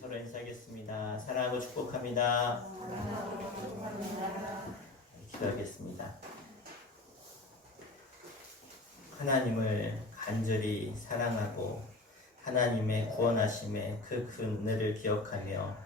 서로 인사하겠습니다. 사랑하고 축복합니다. 기도하겠습니다. 하나님을 간절히 사랑하고 하나님의 구원하심의 그 큰 은혜를 기억하며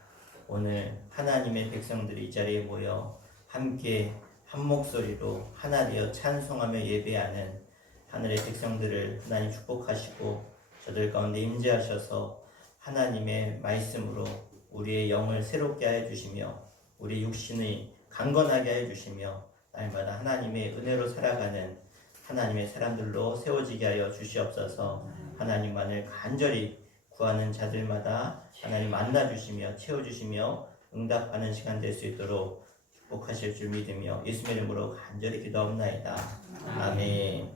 오늘 하나님의 백성들이 이 자리에 모여 함께 한 목소리로 하나 되어 찬송하며 예배하는 하늘의 백성들을 하나님 축복하시고 저들 가운데 임재하셔서 하나님의 말씀으로 우리의 영을 새롭게 하여 주시며 우리 육신을 강건하게 하여 주시며 날마다 하나님의 은혜로 살아가는 하나님의 사람들로 세워지게 하여 주시옵소서. 하나님만을 간절히 구하는 자들마다 하나님 만나주시며 채워주시며 응답하는 시간 될 수 있도록 축복하실 줄 믿으며 예수의 이름으로 간절히 기도하옵나이다. 아멘.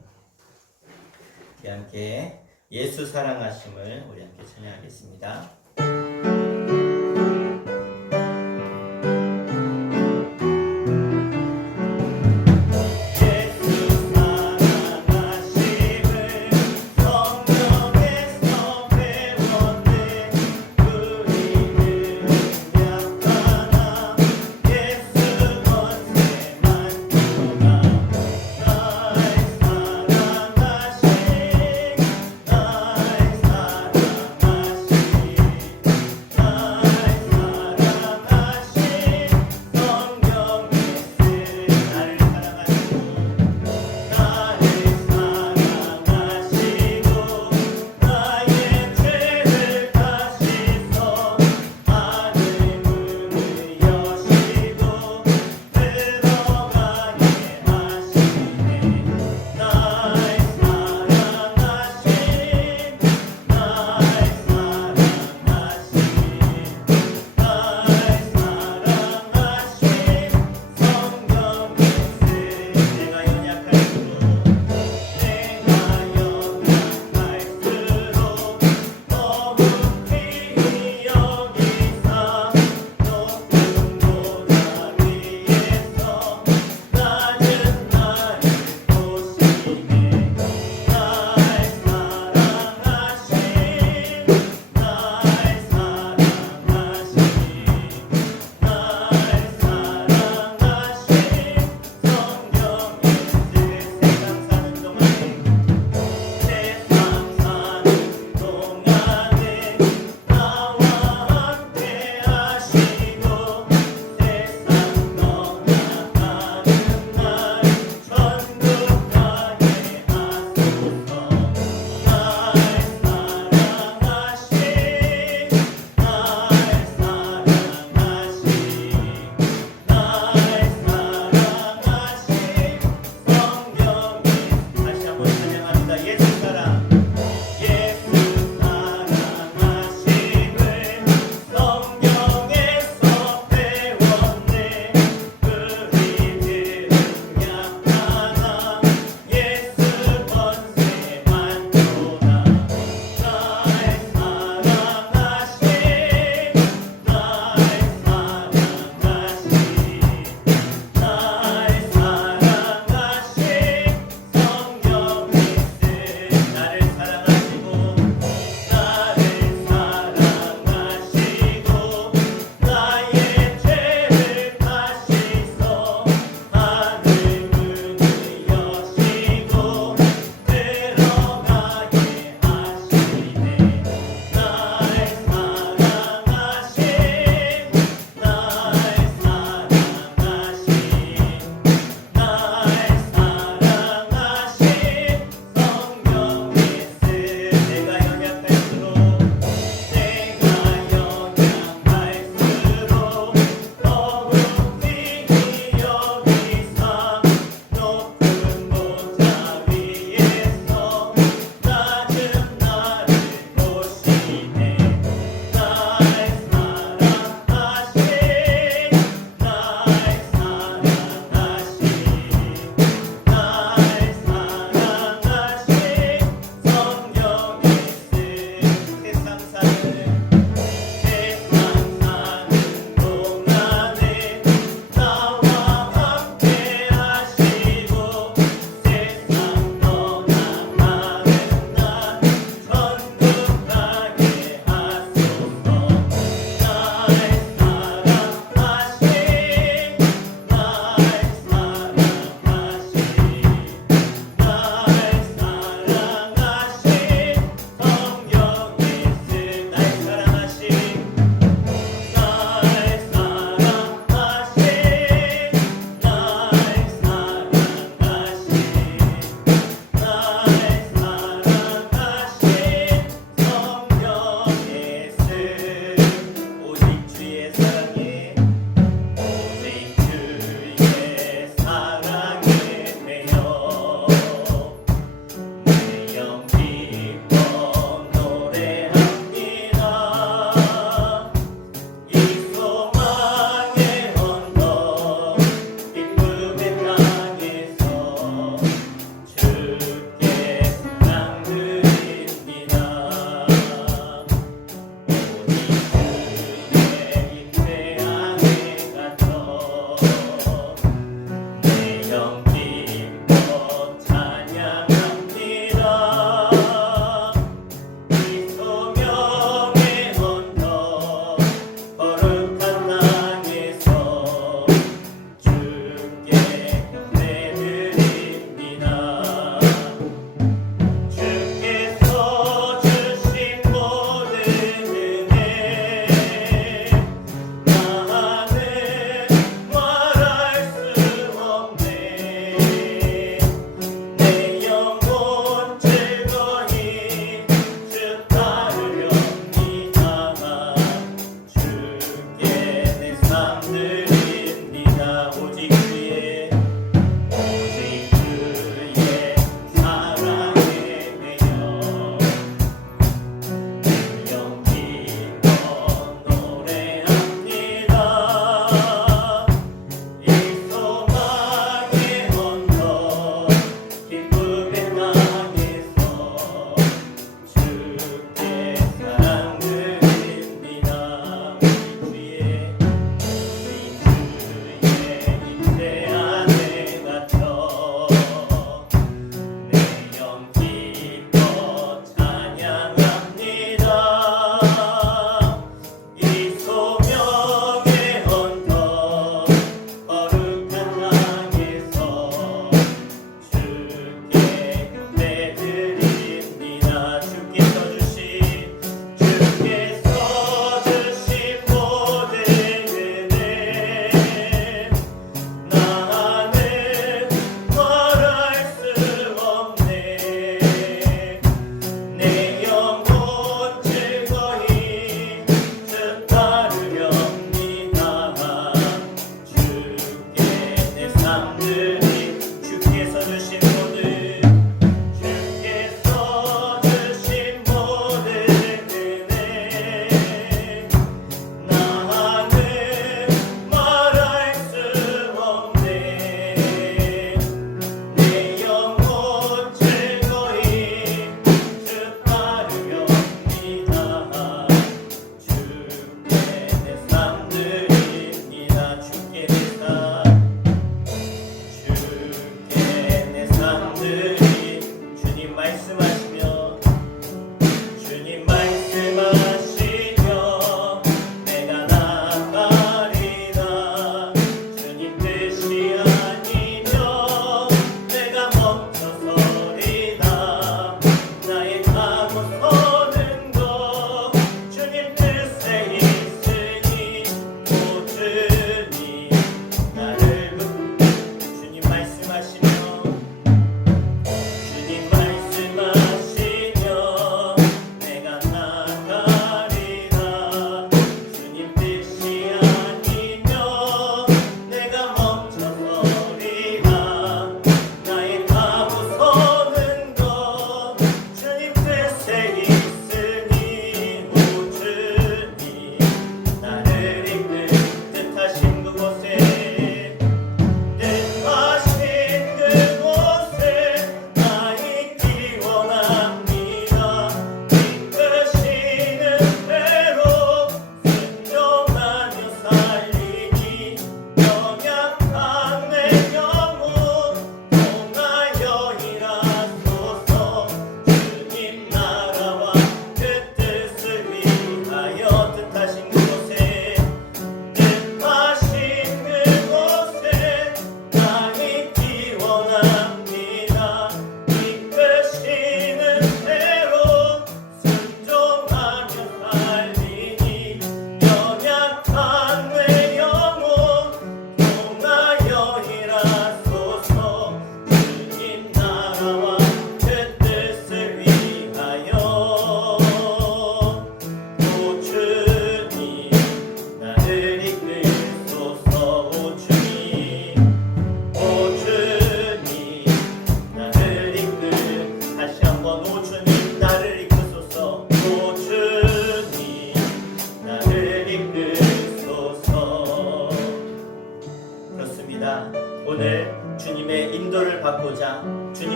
우리 함께 예수 사랑하심을 우리 함께 찬양하겠습니다.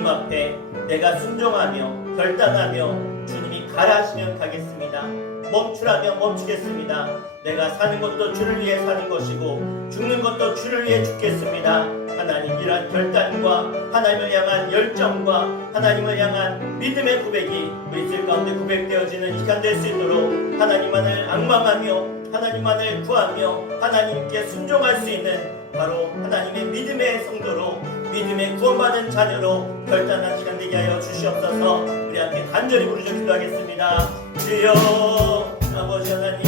주님 앞에 내가 순종하며 결단하며 주님이 가라 하시면 가겠습니다. 멈추라면 멈추겠습니다. 내가 사는 것도 주를 위해 사는 것이고 죽는 것도 주를 위해 죽겠습니다. 하나님, 이러한 결단과 하나님을 향한 열정과 하나님을 향한 믿음의 고백이 우리 들 가운데 고백되어지는 이 시간 될 수 있도록 하나님만을 앙망하며 하나님만을 구하며 하나님께 순종할 수 있는 바로 하나님의 믿음의 성도로 믿음의 구원받은 자녀로 결단한 시간 되게 하여 주시옵소서. 우리 함께 간절히 부르짖어 기도하겠습니다. 주여 아버지 하나님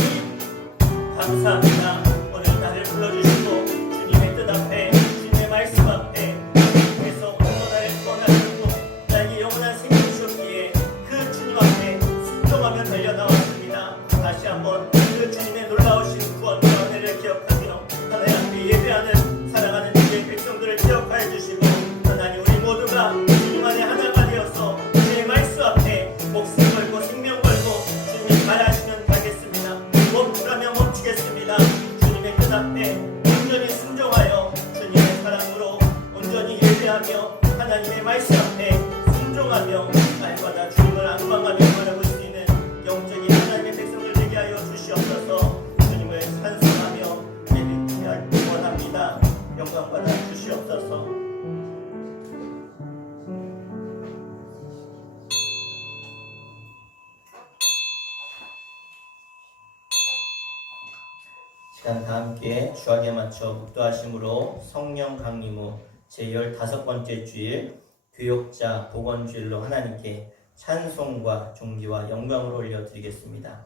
감사합니다. 오늘 나를 불러주시고 주님의 뜻 앞에 주님의 말씀 앞에 주님께서 나를 구원하시고 나에게 영원한 생명 주셨기에 그 주님 앞에 순종하며 달려나왔습니다. 다시 한번 그 주님의 놀라우신 구원과 은혜를 기억하며 하나님 앞에 예배하는 사랑하는 주의 백성들을 기억하여 주시고 하나님, 우리 모두가 주님 안에 하나가 되어서 주의 말씀 앞에 목숨 걸고 생명 걸고 주님이 가라 하시면 가겠습니다. 멈추라면 멈추겠습니다. 주님의 뜻 앞에 온전히 순종하여 주님의 사랑으로 온전히 예배하며 하나님의 말씀 앞에 순종하며 날마다 주님을 앙망하며 바라볼 수 있는 영적인 하나님의 백성들 되게 하여 주시옵소서. 주님을 찬송하며 예배하기 원합니다. 영광 받아 주시옵소서. 시간 다 함께 주하게 맞춰 묵도하심으로 성령 강림 후 제15번째 주일 교역자 복원주일로 하나님께 찬송과 존귀와 영광을 올려드리겠습니다.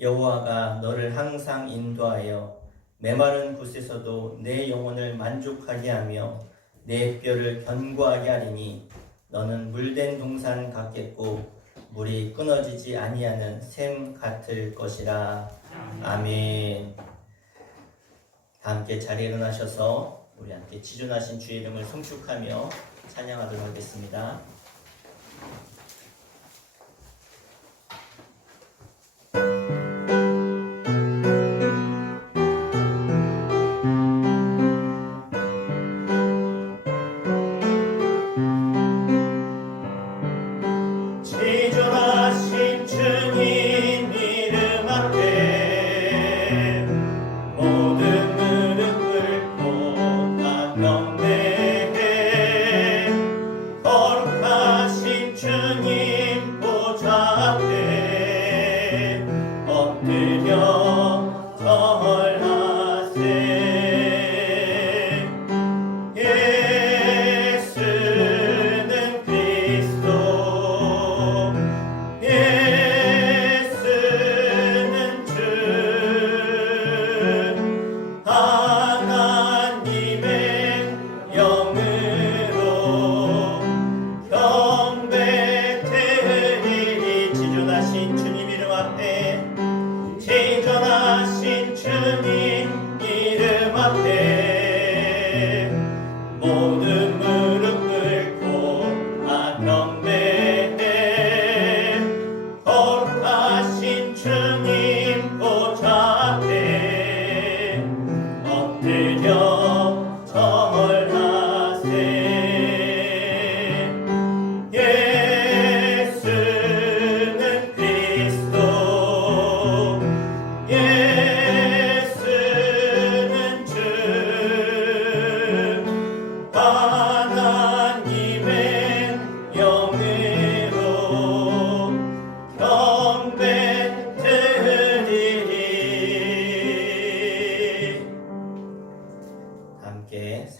여호와가 너를 항상 인도하여 메마른 곳에서도 내 영혼을 만족하게 하며 내 뼈를 견고하게 하리니 너는 물된 동산 같겠고 물이 끊어지지 아니하는 샘 같을 것이라. 아멘. 다 함께 자리에 일어나셔서 우리 함께 지존하신 주의 이름을 송축하며 찬양하도록 하겠습니다.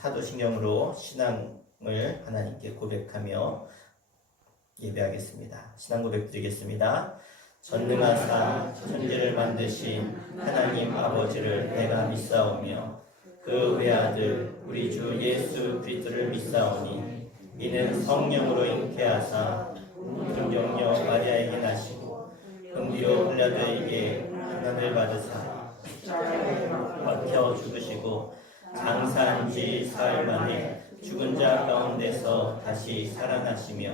사도신경으로 신앙을 하나님께 고백하며 예배하겠습니다. 신앙 고백 드리겠습니다. 전능하사 천지를 만드신 하나님 아버지를 내가 믿사오며 그 외아들 우리 주 예수 그리스도를 믿사오니 이는 성령으로 잉태하사 동정녀 마리아에게 나시고 금비로 빌라도에게 고난을 받으사 박혀 죽으시고 장사한 지 사흘 만에 죽은 자 가운데서 다시 살아나시며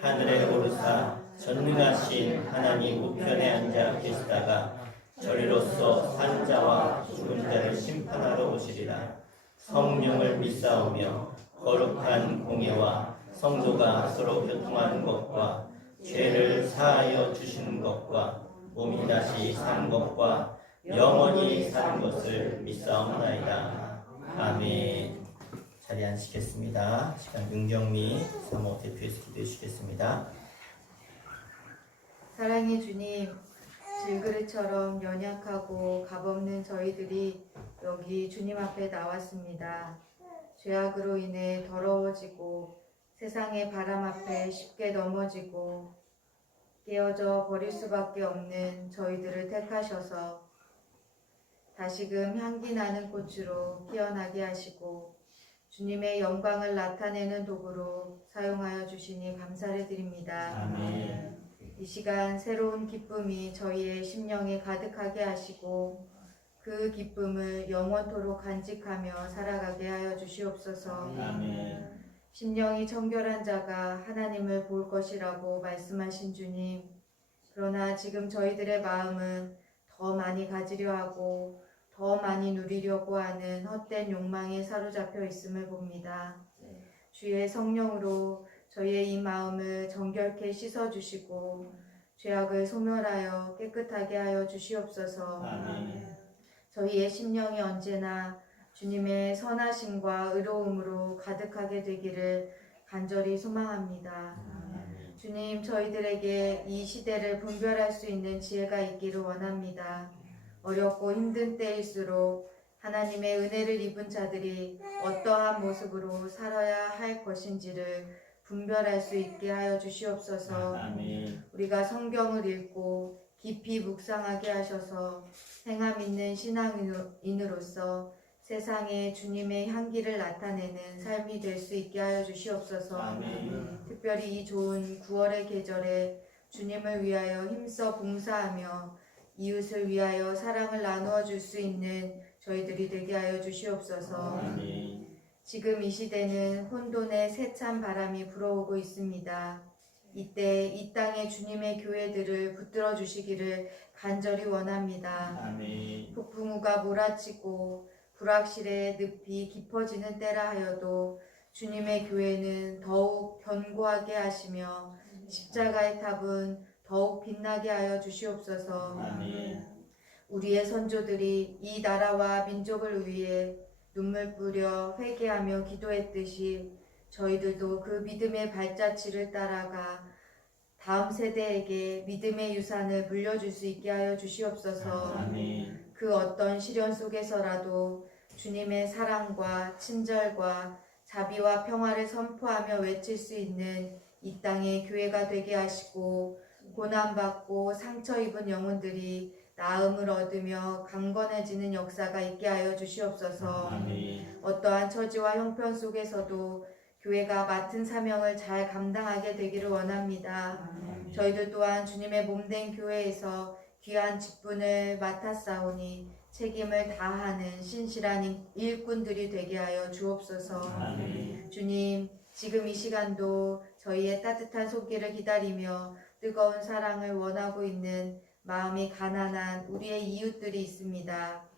하늘에 오르사 전능하신 하나님 우편에 앉아 계시다가 저리로서 산 자와 죽은 자를 심판하러 오시리라. 성령을 믿사오며 거룩한 공예와 성도가 서로 교통하는 것과 죄를 사하여 주시는 것과 몸이 다시 산 것과 영원히 사는 것을 믿사옵나이다. 아멘. 자리에 앉으시겠습니다. 시간 윤경미 사모 대표에서 기도해 주시겠습니다. 사랑의 주님, 질그릇처럼 연약하고 값없는 저희들이 여기 주님 앞에 나왔습니다. 죄악으로 인해 더러워지고 세상의 바람 앞에 쉽게 넘어지고 깨어져 버릴 수밖에 없는 저희들을 택하셔서 다시금 향기 나는 꽃으로 피어나게 하시고 주님의 영광을 나타내는 도구로 사용하여 주시니 감사를 드립니다. 아멘. 이 시간 새로운 기쁨이 저희의 심령에 가득하게 하시고 그 기쁨을 영원토록 간직하며 살아가게 하여 주시옵소서. 아멘. 심령이 청결한 자가 하나님을 볼 것이라고 말씀하신 주님, 그러나 지금 저희들의 마음은 더 많이 가지려 하고 더 많이 누리려고 하는 헛된 욕망에 사로잡혀 있음을 봅니다. 주의 성령으로 저희의 이 마음을 정결케 씻어주시고 죄악을 소멸하여 깨끗하게 하여 주시옵소서. 아멘. 저희의 심령이 언제나 주님의 선하심과 의로움으로 가득하게 되기를 간절히 소망합니다. 주님, 저희들에게 이 시대를 분별할 수 있는 지혜가 있기를 원합니다. 어렵고 힘든 때일수록 하나님의 은혜를 입은 자들이 어떠한 모습으로 살아야 할 것인지를 분별할 수 있게 하여 주시옵소서. 아멘. 우리가 성경을 읽고 깊이 묵상하게 하셔서 행함 있는 신앙인으로서 세상에 주님의 향기를 나타내는 삶이 될 수 있게 하여 주시옵소서. 아멘. 특별히 이 좋은 9월의 계절에 주님을 위하여 힘써 봉사하며 이웃을 위하여 사랑을 나누어 줄 수 있는 저희들이 되게 하여 주시옵소서. 아멘. 지금 이 시대는 혼돈의 세찬 바람이 불어오고 있습니다. 이때 이 땅에 주님의 교회들을 붙들어 주시기를 간절히 원합니다. 아멘. 폭풍우가 몰아치고 불확실의 늪이 깊어지는 때라 하여도 주님의 교회는 더욱 견고하게 하시며 십자가의 탑은 더욱 빛나게 하여 주시옵소서. 아멘. 우리의 선조들이 이 나라와 민족을 위해 눈물 뿌려 회개하며 기도했듯이 저희들도 그 믿음의 발자취를 따라가 다음 세대에게 믿음의 유산을 물려줄 수 있게 하여 주시옵소서. 아멘. 그 어떤 시련 속에서라도 주님의 사랑과 친절과 자비와 평화를 선포하며 외칠 수 있는 이 땅의 교회가 되게 하시고 고난받고 상처 입은 영혼들이 나음을 얻으며 강건해지는 역사가 있게 하여 주시옵소서. 아멘. 어떠한 처지와 형편 속에서도 교회가 맡은 사명을 잘 감당하게 되기를 원합니다. 저희들 또한 주님의 몸된 교회에서 귀한 직분을 맡았사오니 책임을 다하는 신실한 일꾼들이 되게 하여 주옵소서. 아멘. 주님, 지금 이 시간도 저희의 따뜻한 손길을 기다리며 뜨거운 사랑을 원하고 있는 마음이 가난한 우리의 이웃들이 있습니다.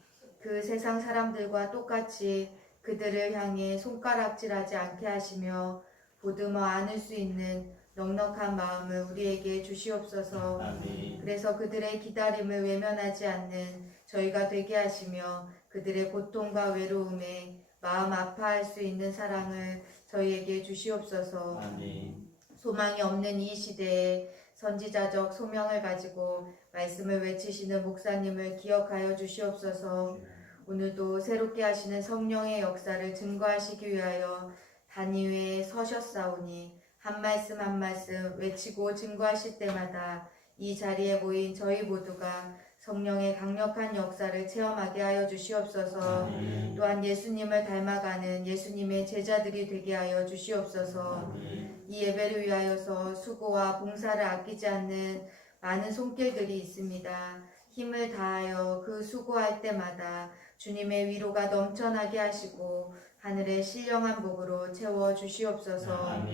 그 세상 사람들과 똑같이 그들을 향해 손가락질하지 않게 하시며 보듬어 안을 수 있는 넉넉한 마음을 우리에게 주시옵소서. 아멘. 그래서 그들의 기다림을 외면하지 않는 저희가 되게 하시며 그들의 고통과 외로움에 마음 아파할 수 있는 사랑을 저희에게 주시옵소서. 아멘. 소망이 없는 이 시대에 선지자적 소명을 가지고 말씀을 외치시는 목사님을 기억하여 주시옵소서. 오늘도 새롭게 하시는 성령의 역사를 증거하시기 위하여 단위에 서셨사오니 한 말씀 한 말씀 외치고 증거하실 때마다 이 자리에 모인 저희 모두가 성령의 강력한 역사를 체험하게 하여 주시옵소서. 아멘. 또한 예수님을 닮아가는 예수님의 제자들이 되게 하여 주시옵소서. 아멘. 이 예배를 위하여서 수고와 봉사를 아끼지 않는 많은 손길들이 있습니다. 힘을 다하여 그 수고할 때마다 주님의 위로가 넘쳐나게 하시고 하늘의 신령한 복으로 채워 주시옵소서.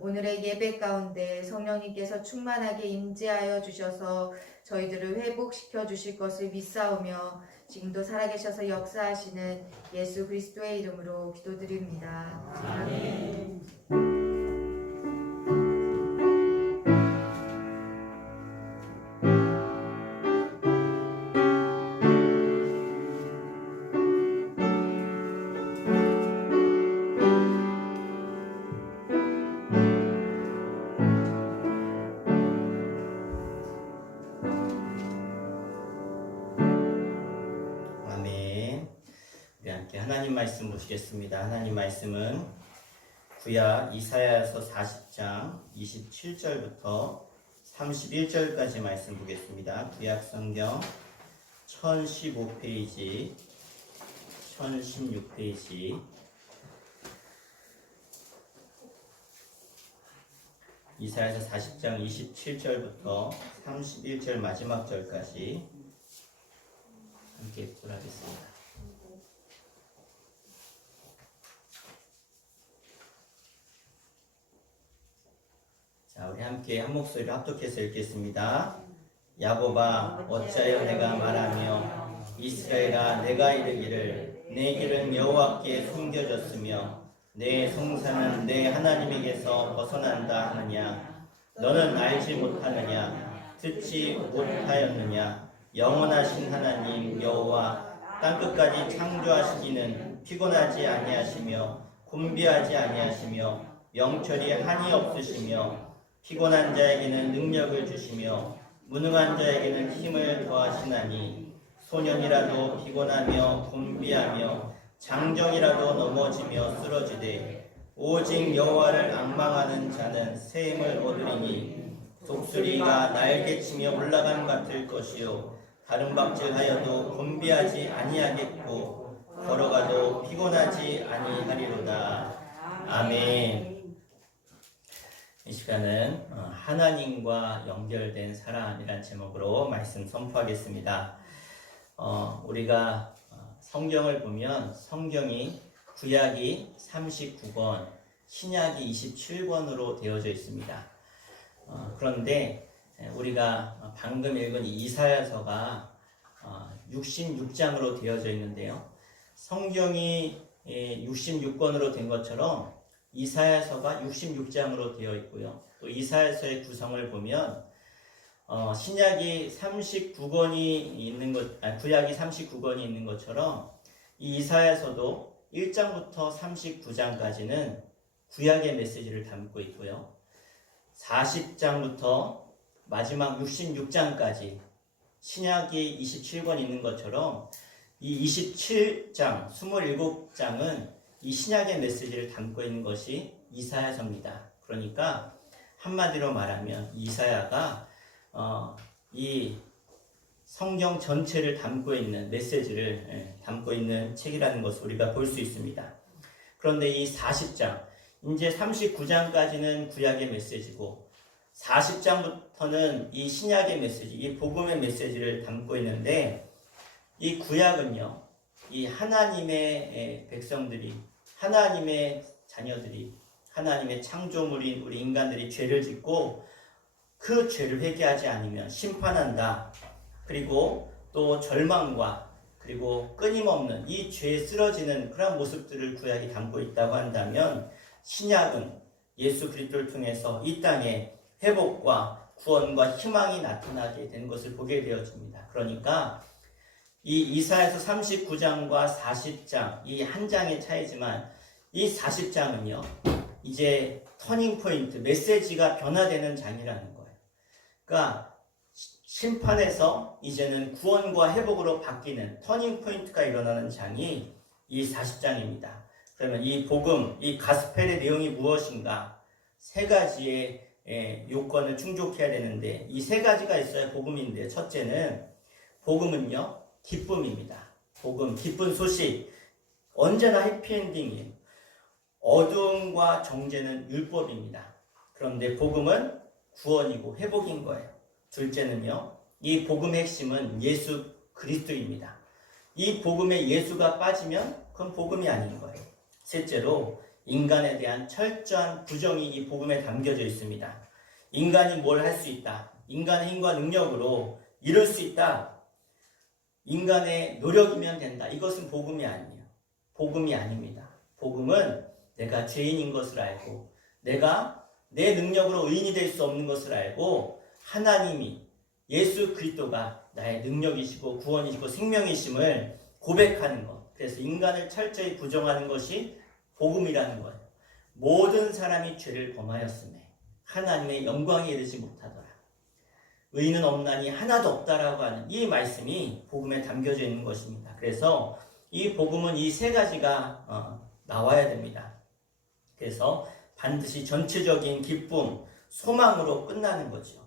오늘의 예배 가운데 성령님께서 충만하게 임재하여 주셔서 저희들을 회복시켜 주실 것을 믿사오며 지금도 살아계셔서 역사하시는 예수 그리스도의 이름으로 기도드립니다. 아멘. 아멘. 우리 함께 하나님 말씀 보시겠습니다. 하나님 말씀은 구약 이사야서 40장 27절부터 31절까지 말씀 보겠습니다. 구약 성경 1015페이지, 1016페이지, 이사야서 40장 27절부터 31절 마지막 절까지 함께 보라겠습니다. 자, 우리 함께 한 목소리로 합독해서 읽겠습니다. 야곱아, 어찌하여 내가 말하며 이스라엘아, 내가 이르기를 내 길은 여호와께 숨겨졌으며 내 성사는 내 하나님에게서 벗어난다 하느냐? 너는 알지 못하느냐? 듣지 못하였느냐? 영원하신 하나님 여호와 땅끝까지 창조하시기는 피곤하지 아니하시며 곤비하지 아니하시며 명철이 한이 없으시며 피곤한 자에게는 능력을 주시며 무능한 자에게는 힘을 더하시나니 소년이라도 피곤하며 곤비하며 장정이라도 넘어지며 쓰러지되 오직 여호와를 앙망하는 자는 새 힘을 얻으리니 독수리가 날개치며 올라감 같을 것이요 다른 박질하여도 곤비하지 아니하겠고 걸어가도 피곤하지 아니하리로다. 아멘. 이 시간은 하나님과 연결된 사람이란 제목으로 말씀 선포하겠습니다. 우리가 성경을 보면 성경이 구약이 39권, 신약이 27권으로 되어져 있습니다. 그런데 우리가 방금 읽은 이사야서가 66장으로 되어져 있는데요. 성경이 66권으로 된 것처럼 이사야서가 66장으로 되어 있고요. 또 이사야서의 구성을 보면 신약이 39권이 있는 것, 구약이 39권이 있는 것처럼 이 이사야서도 1장부터 39장까지는 구약의 메시지를 담고 있고요. 40장부터 마지막 66장까지 신약이 27권 있는 것처럼 이 27장, 27장은 이 신약의 메시지를 담고 있는 것이 이사야서입니다. 그러니까 한마디로 말하면 이사야가 이 성경 전체를 담고 있는 메시지를 담고 있는 책이라는 것을 우리가 볼 수 있습니다. 그런데 이 40장, 이제 39장까지는 구약의 메시지고 40장부터는 이 신약의 메시지, 이 복음의 메시지를 담고 있는데 이 구약은요, 이 하나님의 백성들이, 하나님의 자녀들이, 하나님의 창조물인 우리 인간들이 죄를 짓고 그 죄를 회개하지 않으면 심판한다. 그리고 또 절망과 그리고 끊임없는 이 죄에 쓰러지는 그런 모습들을 구약이 담고 있다고 한다면 신약은 예수 그리스도를 통해서 이 땅에 회복과 구원과 희망이 나타나게 된 것을 보게 되어집니다. 그러니까 이 이사야서 39장과 40장 이 한 장의 차이지만 이 40장은요 이제 터닝 포인트, 메시지가 변화되는 장이라는 거예요. 그러니까 심판에서 이제는 구원과 회복으로 바뀌는 터닝 포인트가 일어나는 장이 이 40장입니다. 그러면 이 복음, 이 가스펠의 내용이 무엇인가? 세 가지의 요건을 충족해야 되는데 이 세 가지가 있어야 복음인데 첫째는 복음은요 기쁨입니다. 복음, 기쁜 소식, 언제나 해피엔딩이에요. 어두움과 정죄는 율법입니다. 그런데 복음은 구원이고 회복인 거예요. 둘째는요, 이 복음의 핵심은 예수 그리스도입니다. 이 복음에 예수가 빠지면 그건 복음이 아닌 거예요. 셋째로 인간에 대한 철저한 부정이 이 복음에 담겨져 있습니다. 인간이 뭘 할 수 있다. 인간의 힘과 능력으로 이룰 수 있다. 인간의 노력이면 된다. 이것은 복음이 아니에요. 복음이 아닙니다. 복음은 내가 죄인인 것을 알고 내가 내 능력으로 의인이 될 수 없는 것을 알고 하나님이 예수 그리스도가 나의 능력이시고 구원이시고 생명이심을 고백하는 것. 그래서 인간을 철저히 부정하는 것이 복음이라는 거예요. 모든 사람이 죄를 범하였으며 하나님의 영광에 이르지 못하더라. 의인은 없나니 하나도 없다라고 하는 이 말씀이 복음에 담겨져 있는 것입니다. 그래서 이 복음은 이 세 가지가 나와야 됩니다. 그래서 반드시 전체적인 기쁨, 소망으로 끝나는 거죠.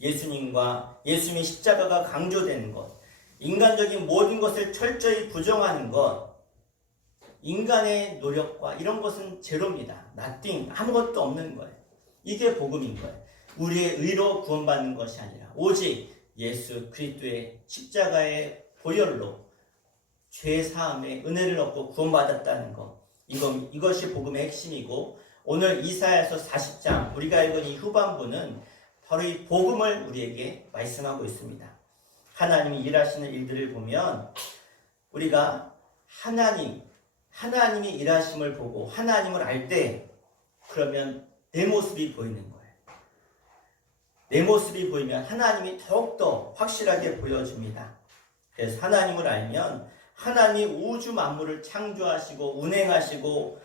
예수님의 십자가가 강조되는 것, 인간적인 모든 것을 철저히 부정하는 것, 인간의 노력과 이런 것은 제로입니다. nothing, 아무것도 없는 거예요. 이게 복음인 거예요. 우리의 의로 구원받는 것이 아니라 오직 예수 그리스도의 십자가의 보혈로 죄 사함의 은혜를 얻고 구원받았다는 것. 이것이 복음의 핵심이고 오늘 이사야서 40장 우리가 읽은 이 후반부는 바로 이 복음을 우리에게 말씀하고 있습니다. 하나님이 일하시는 일들을 보면 우리가 하나님이 일하심을 보고 하나님을 알 때 그러면 내 모습이 보이는 거예요. 내 모습이 보이면 하나님이 더욱더 확실하게 보여줍니다. 그래서 하나님을 알면 하나님이 우주 만물을 창조하시고 운행하시고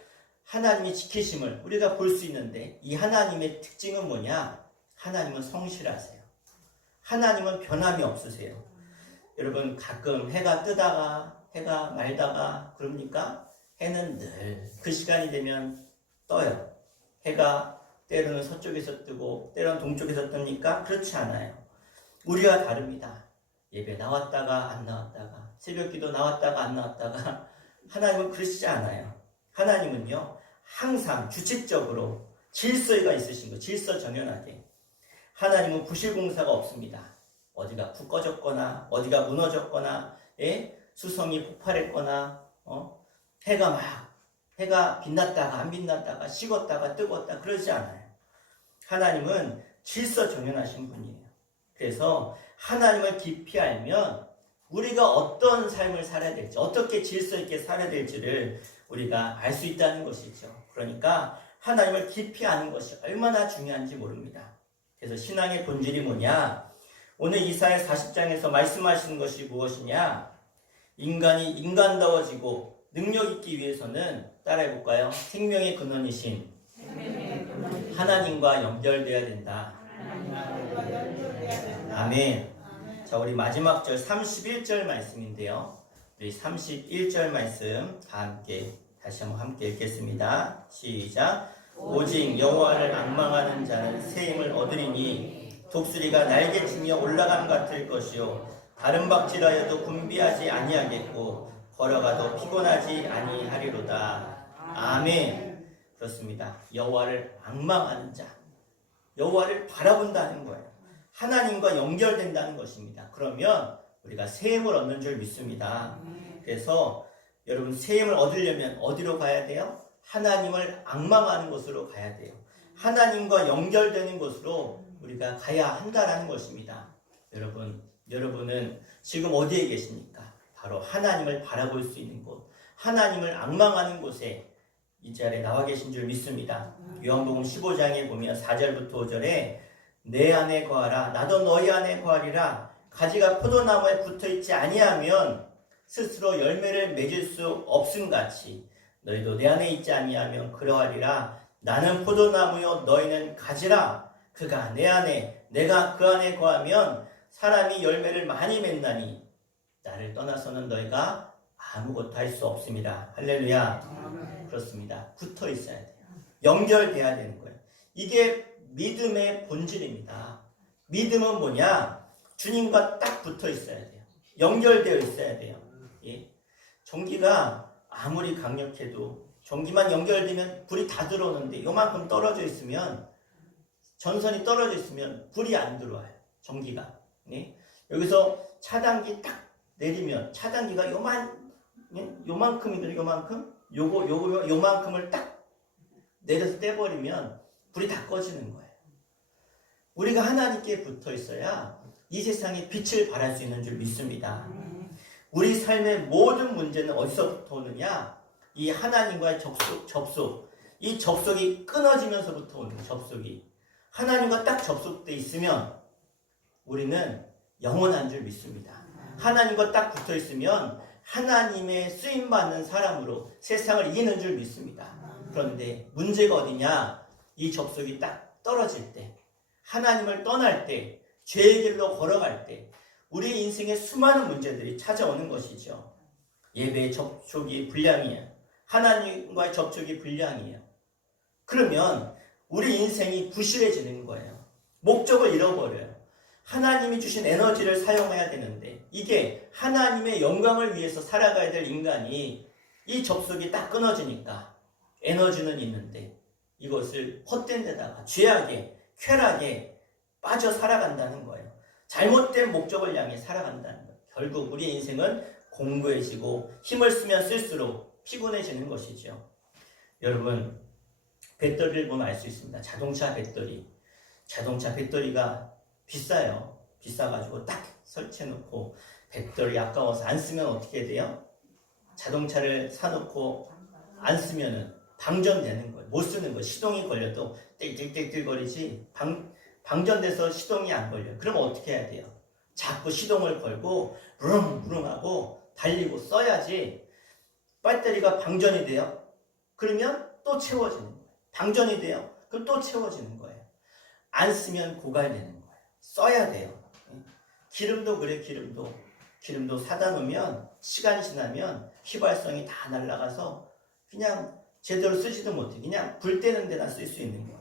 하나님이 지키심을 우리가 볼 수 있는데 이 하나님의 특징은 뭐냐? 하나님은 성실하세요. 하나님은 변함이 없으세요. 여러분 가끔 해가 뜨다가 해가 말다가 그럽니까? 해는 늘 그 시간이 되면 떠요. 해가 때로는 서쪽에서 뜨고 때로는 동쪽에서 뜹니까? 그렇지 않아요. 우리와 다릅니다. 예배 나왔다가 안 나왔다가 새벽기도 나왔다가 안 나왔다가 하나님은 그러시지 않아요. 하나님은요 항상 주체적으로 질서가 있으신 거, 질서정연하게. 하나님은 부실공사가 없습니다. 어디가 푹 꺼졌거나 어디가 무너졌거나 수성이 폭발했거나 해가 빛났다가 안 빛났다가 식었다가 뜨겁다 그러지 않아요. 하나님은 질서정연하신 분이에요. 그래서 하나님을 깊이 알면 우리가 어떤 삶을 살아야 될지 어떻게 질서 있게 살아야 될지를 우리가 알 수 있다는 것이죠. 그러니까 하나님을 깊이 아는 것이 얼마나 중요한지 모릅니다. 그래서 신앙의 본질이 뭐냐? 오늘 이사야 40장에서 말씀하시는 것이 무엇이냐? 인간이 인간다워지고 능력 있기 위해서는 따라해볼까요? 생명의 근원이신 하나님과 연결돼야 된다. 아멘. 자, 우리 마지막 절 31절 말씀인데요. 우리 31절 말씀 다시 한번 함께 읽겠습니다. 시작. 오직 여호와를 앙망하는 자는 새 힘을 얻으리니 독수리가 날개치며 올라감 같을 것이요 다른 박질하여도 군비하지 아니하겠고 걸어가도 피곤하지 아니하리로다. 아멘. 그렇습니다. 여호와를 앙망하는 자, 여호와를 바라본다는 거예요. 하나님과 연결된다는 것입니다. 그러면 우리가 새 힘을 얻는 줄 믿습니다. 그래서 여러분 새 힘을 얻으려면 어디로 가야 돼요? 하나님을 앙망하는 곳으로 가야 돼요. 하나님과 연결되는 곳으로 우리가 가야 한다는 것입니다. 여러분은 지금 어디에 계십니까? 바로 하나님을 바라볼 수 있는 곳, 하나님을 앙망하는 곳에 이 자리에 나와 계신 줄 믿습니다. 요한복음 15장에 보면 4절부터 5절에 내 안에 거하라 나도 너희 안에 거하리라. 가지가 포도나무에 붙어있지 아니하면 스스로 열매를 맺을 수 없음같이 너희도 내 안에 있지 아니하면 그러하리라. 나는 포도나무요 너희는 가지라. 그가 내 안에 내가 그 안에 거하면 사람이 열매를 많이 맺나니 나를 떠나서는 너희가 아무것도 할 수 없습니다. 할렐루야. 그렇습니다. 붙어 있어야 돼요. 연결돼야 되는 거예요. 이게 믿음의 본질입니다. 믿음은 뭐냐? 주님과 딱 붙어 있어야 돼요. 연결되어 있어야 돼요. 예? 전기가 아무리 강력해도 전기만 연결되면 불이 다 들어오는데 요만큼 떨어져 있으면 전선이 떨어져 있으면 불이 안 들어와요. 전기가. 예? 여기서 차단기 딱 내리면 차단기가 요만큼이거든요. 요만큼을 딱 내려서 떼버리면 불이 다 꺼지는 거예요. 우리가 하나님께 붙어 있어야 이 세상에 빛을 발할 수 있는 줄 믿습니다. 우리 삶의 모든 문제는 어디서부터 오느냐? 이 하나님과의 접속, 이 접속이 끊어지면서부터 오는 접속이. 하나님과 딱 접속돼 있으면 우리는 영원한 줄 믿습니다. 하나님과 딱 붙어 있으면 하나님의 쓰임받는 사람으로 세상을 이기는 줄 믿습니다. 그런데 문제가 어디냐? 이 접속이 딱 떨어질 때, 하나님을 떠날 때, 죄의 길로 걸어갈 때 우리 인생에 수많은 문제들이 찾아오는 것이죠. 예배의 접촉이 불량이에요. 하나님과의 접촉이 불량이에요. 그러면 우리 인생이 부실해지는 거예요. 목적을 잃어버려요. 하나님이 주신 에너지를 사용해야 되는데 이게 하나님의 영광을 위해서 살아가야 될 인간이 이 접속이 딱 끊어지니까 에너지는 있는데 이것을 헛된 데다가 죄악에 쾌락에 빠져 살아간다는 거예요. 잘못된 목적을 향해 살아간다는 거예요. 결국 우리 인생은 공고해지고 힘을 쓰면 쓸수록 피곤해지는 것이죠. 여러분, 배터리를 보면 알 수 있습니다. 자동차 배터리가 비싸요. 비싸가지고 딱 설치해놓고 배터리 아까워서 안 쓰면 어떻게 돼요? 자동차를 사놓고 안 쓰면은 방전되는 거예요. 못 쓰는 거예요. 시동이 걸려도 띡띡띡띡 거리지 방전돼서 시동이 안 걸려요. 그럼 어떻게 해야 돼요? 자꾸 시동을 걸고 부릉부릉하고 달리고 써야지. 배터리가 방전이 돼요. 그러면 또 채워지는 거예요. 방전이 돼요. 그럼 또 채워지는 거예요. 안 쓰면 고갈되는 거예요. 써야 돼요. 기름도 그래. 기름도 사다 놓으면 시간이 지나면 휘발성이 다 날아가서 그냥 제대로 쓰지도 못해. 그냥 불 때는 데나 쓸 수 있는 거예요.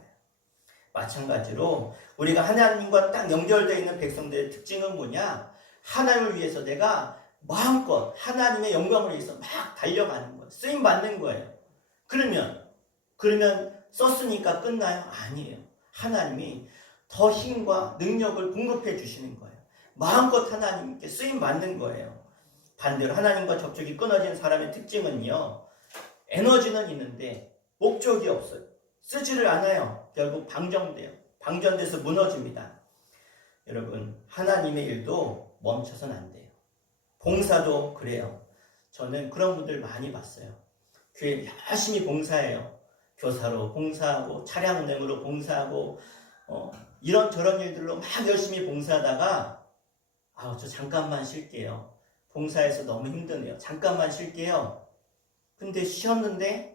마찬가지로 우리가 하나님과 딱 연결되어 있는 백성들의 특징은 뭐냐? 하나님을 위해서 내가 마음껏 하나님의 영광을 위해서 막 달려가는 거예요. 쓰임 받는 거예요. 그러면 썼으니까 끝나요? 아니에요. 하나님이 더 힘과 능력을 공급해 주시는 거예요. 마음껏 하나님께 쓰임 받는 거예요. 반대로 하나님과 접촉이 끊어진 사람의 특징은요, 에너지는 있는데 목적이 없어요. 쓰지를 않아요. 결국 방전돼서 무너집니다. 여러분, 하나님의 일도 멈춰서는 안 돼요. 봉사도 그래요. 저는 그런 분들 많이 봤어요. 교회 열심히 봉사해요. 교사로 봉사하고 차량 운행으로 봉사하고 이런저런 일들로 막 열심히 봉사하다가 저 잠깐만 쉴게요. 봉사해서 너무 힘드네요. 잠깐만 쉴게요. 근데 쉬었는데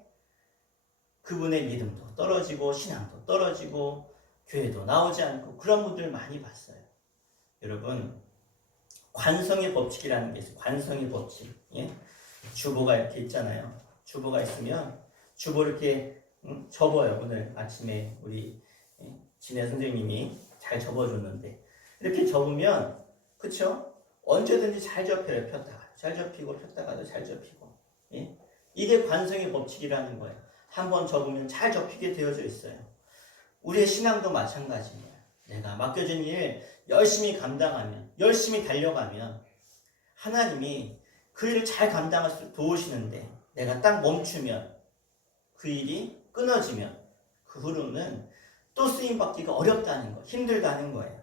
그분의 믿음도 떨어지고 신앙도 떨어지고 교회도 나오지 않고 그런 분들 많이 봤어요. 여러분, 관성의 법칙이라는 게 있어요. 관성의 법칙. 예? 주보가 이렇게 있잖아요. 주보가 있으면 주보를 이렇게 접어요. 오늘 아침에 우리 진혜 선생님이 잘 접어줬는데 이렇게 접으면 그쵸? 언제든지 잘 접혀요. 폈다가 잘 접히고 폈다가도 잘 접히고. 예? 이게 관성의 법칙이라는 거예요. 한번 접으면 잘 접히게 되어져 있어요. 우리의 신앙도 마찬가지예요. 내가 맡겨진 일 열심히 감당하면, 열심히 달려가면 하나님이 그 일을 잘 감당할 수 도우시는데 내가 딱 멈추면 그 일이 끊어지면 그 후로는 또 쓰임받기가 어렵다는 거, 힘들다는 거예요.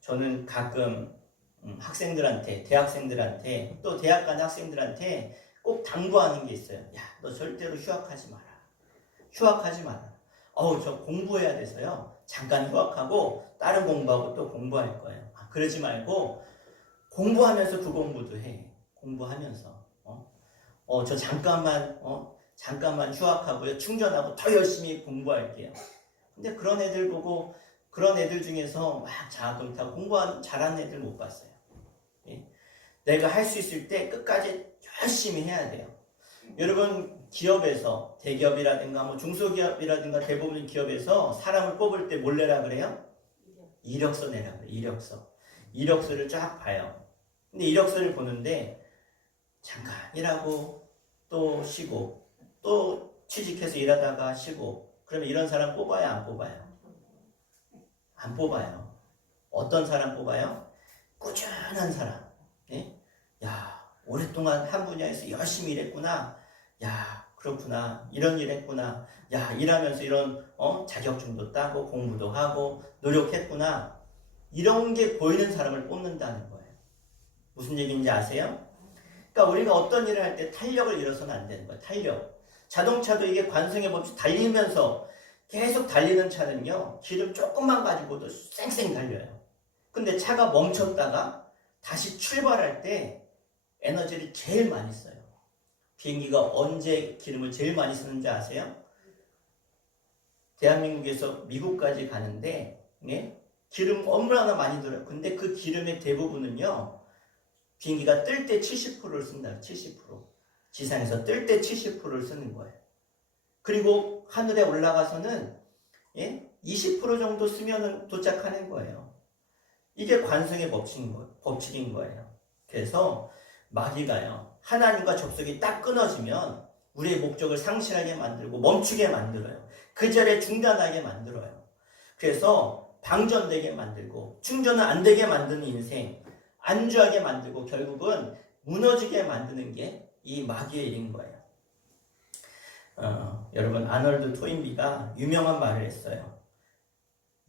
저는 가끔 학생들한테, 대학생들한테 또 대학 간 학생들한테 꼭 당부하는 게 있어요. 야, 너 절대로 휴학하지 마라. 휴학하지 마라. 저 공부해야 돼서요. 잠깐 휴학하고 다른 공부하고 또 공부할 거예요. 그러지 말고 공부하면서 그 공부도 해. 공부하면서. 저 잠깐만 휴학하고요. 충전하고 더 열심히 공부할게요. 근데 그런 애들 보고 그런 애들 중에서 막 장학금 타고 잘하는 애들 못 봤어요. 예? 내가 할 수 있을 때 끝까지 열심히 해야 돼요. 여러분, 기업에서 대기업이라든가 뭐 중소기업이라든가 대부분 기업에서 사람을 뽑을 때 뭘 내라 그래요? 이력서 내라 그래요. 이력서를 쫙 봐요. 근데 이력서를 보는데 잠깐 일하고 또 쉬고 또 취직해서 일하다가 쉬고 그러면 이런 사람 뽑아요? 안 뽑아요? 안 뽑아요. 어떤 사람 뽑아요? 꾸준한 사람. 예? 야, 오랫동안 한 분야에서 열심히 일했구나. 야, 그렇구나. 이런 일 했구나. 야, 일하면서 이런 자격증도 따고 공부도 하고 노력했구나. 이런 게 보이는 사람을 뽑는다는 거예요. 무슨 얘기인지 아세요? 그러니까 우리가 어떤 일을 할 때 탄력을 잃어서는 안 되는 거예요. 탄력. 자동차도 이게 관성의 법칙 달리면서 계속 달리는 차는요, 기름 조금만 가지고도 쌩쌩 달려요. 근데 차가 멈췄다가 다시 출발할 때 에너지를 제일 많이 써요. 비행기가 언제 기름을 제일 많이 쓰는지 아세요? 대한민국에서 미국까지 가는데, 예? 기름 얼마나 많이 들어요. 근데 그 기름의 대부분은요, 비행기가 뜰 때 70%를 쓴다. 70%. 지상에서 뜰 때 70%를 쓰는 거예요. 그리고 하늘에 올라가서는 20% 정도 쓰면 도착하는 거예요. 이게 관성의 법칙인 거예요. 그래서 마귀가요, 하나님과 접속이 딱 끊어지면 우리의 목적을 상실하게 만들고 멈추게 만들어요. 그 자리에 중단하게 만들어요. 그래서 방전되게 만들고 충전은 안 되게 만드는 인생, 안주하게 만들고 결국은 무너지게 만드는 게 이 마귀의 일인 거예요. 여러분, 아놀드 토인비가 유명한 말을 했어요.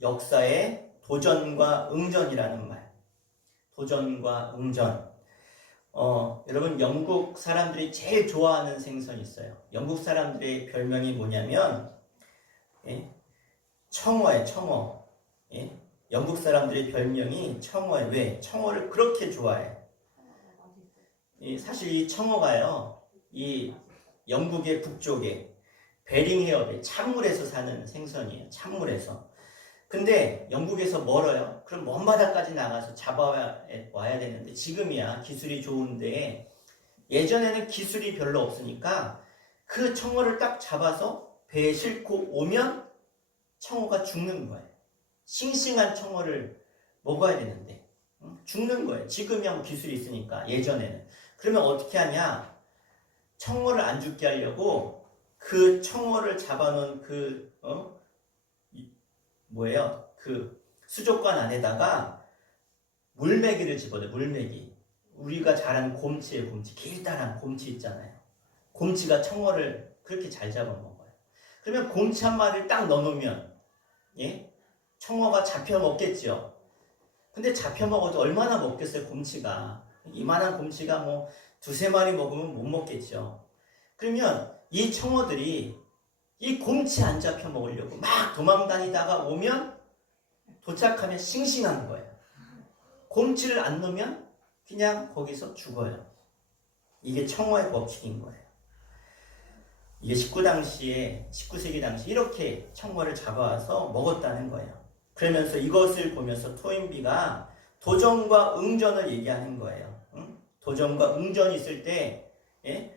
역사의 도전과 응전이라는 말. 도전과 응전. 여러분, 영국 사람들이 제일 좋아하는 생선이 있어요. 영국 사람들의 별명이 뭐냐면 청어예요. 청어. 영국 사람들의 별명이 청어예요. 왜? 청어를 그렇게 좋아해요. 사실 이 청어가요, 이 영국의 북쪽에 베링 해협에 찬물에서 사는 생선이에요. 찬물에서. 근데 영국에서 멀어요. 그럼 먼 바다까지 나가서 잡아와야 되는데 지금이야 기술이 좋은데 예전에는 기술이 별로 없으니까 그 청어를 딱 잡아서 배에 싣고 오면 청어가 죽는 거예요. 싱싱한 청어를 먹어야 되는데 죽는 거예요. 지금이야 뭐 기술이 있으니까. 예전에는. 그러면 어떻게 하냐? 청어를 안 죽게 하려고 그 청어를 잡아놓은 그 수족관 안에다가 물메기를 집어넣어요. 물메기. 우리가 잘 아는 곰치의 곰치, 길다란 곰치 있잖아요. 곰치가 청어를 그렇게 잘 잡아먹어요. 그러면 곰치 한 마리를 딱 넣어놓으면 청어가 잡혀 먹겠죠. 근데 잡혀 먹어도 얼마나 먹겠어요, 곰치가. 이만한 곰치가 뭐 두세 마리 먹으면 못 먹겠죠. 그러면 이 청어들이 이 곰치 안 잡혀 먹으려고 막 도망다니다가 오면 도착하면 싱싱한 거예요. 곰치를 안 넣으면 그냥 거기서 죽어요. 이게 청어의 법칙인 거예요. 이게 19세기 당시 이렇게 청어를 잡아와서 먹었다는 거예요. 그러면서 이것을 보면서 토인비가 도전과 응전을 얘기하는 거예요. 도전과 응전이 있을 때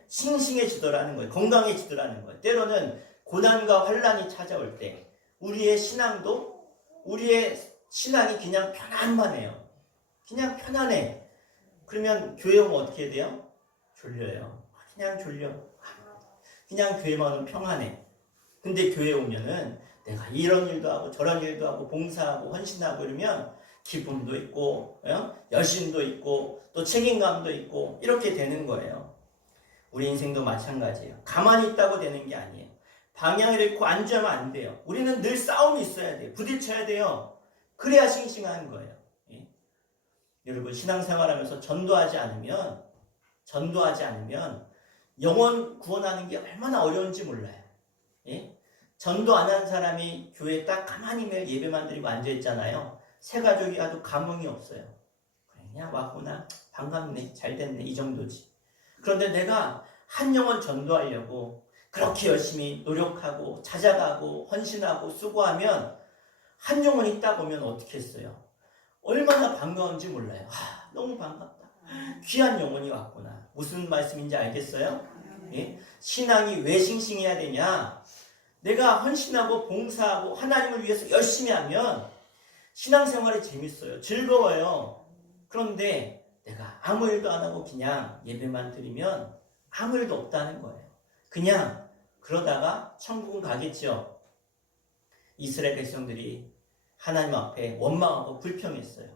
싱싱해지더라는 거예요. 건강해지더라는 거예요. 때로는 고난과 환란이 찾아올 때 우리의 신앙이 그냥 편안만 해요. 그냥 편안해. 그러면 교회 오면 어떻게 돼요? 졸려요. 그냥 졸려. 그냥 교회만 오면 평안해. 근데 교회 오면은 내가 이런 일도 하고 저런 일도 하고 봉사하고 헌신하고 이러면 기쁨도 있고 열심도 있고 또 책임감도 있고 이렇게 되는 거예요. 우리 인생도 마찬가지예요. 가만히 있다고 되는 게 아니에요. 방향을 잃고 안주하면 안 돼요. 우리는 늘 싸움이 있어야 돼요. 부딪혀야 돼요. 그래야 싱싱한 거예요. 여러분, 신앙생활하면서 전도하지 않으면 영혼 구원하는 게 얼마나 어려운지 몰라요. 전도 안 한 사람이 교회에 딱 가만히 매일 예배만 드리고 앉아있잖아요. 새 가족이 와도 감흥이 없어요. 그냥 왔구나, 반갑네, 잘됐네, 이 정도지. 그런데 내가 한 영혼 전도하려고 그렇게 열심히 노력하고 찾아가고 헌신하고 수고하면 한 영혼이 딱 오면 어떻게 했어요? 얼마나 반가운지 몰라요. 너무 반갑다. 귀한 영혼이 왔구나. 무슨 말씀인지 알겠어요? 신앙이 왜 싱싱해야 되냐? 내가 헌신하고 봉사하고 하나님을 위해서 열심히 하면 신앙생활이 재밌어요. 즐거워요. 그런데 내가 아무 일도 안 하고 그냥 예배만 드리면 아무 일도 없다는 거예요. 그냥 그러다가 천국은 가겠죠. 이스라엘 백성들이 하나님 앞에 원망하고 불평했어요.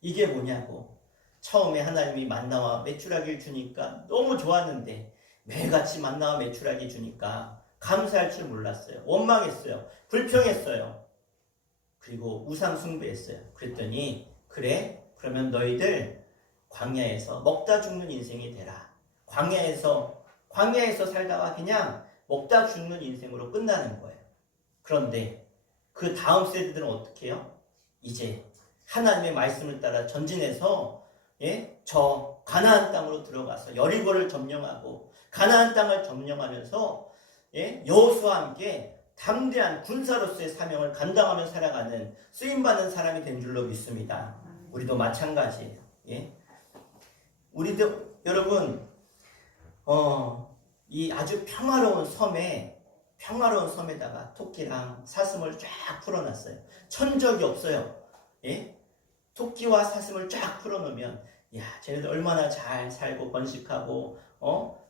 이게 뭐냐고. 처음에 하나님이 만나와 메추라기를 주니까 너무 좋았는데 매일같이 만나와 매출하기 주니까 감사할 줄 몰랐어요. 원망했어요. 불평했어요. 그리고 우상 숭배했어요. 그랬더니 그래? 그러면 너희들 광야에서 먹다 죽는 인생이 되라. 광야에서 살다가 그냥 먹다 죽는 인생으로 끝나는 거예요. 그런데 그 다음 세대들은 어떻게 해요? 이제 하나님의 말씀을 따라 전진해서 저 가나안 땅으로 들어가서 여리고를 점령하고 가나안 땅을 점령하면서 여호수아와 함께 담대한 군사로서의 사명을 감당하며 살아가는 쓰임받는 사람이 된 줄로 믿습니다. 우리도 마찬가지예요. 우리도 여러분 이 아주 평화로운 섬에다가 토끼랑 사슴을 쫙 풀어놨어요. 천적이 없어요. 토끼와 사슴을 쫙 풀어놓으면 야 쟤네들 얼마나 잘 살고 번식하고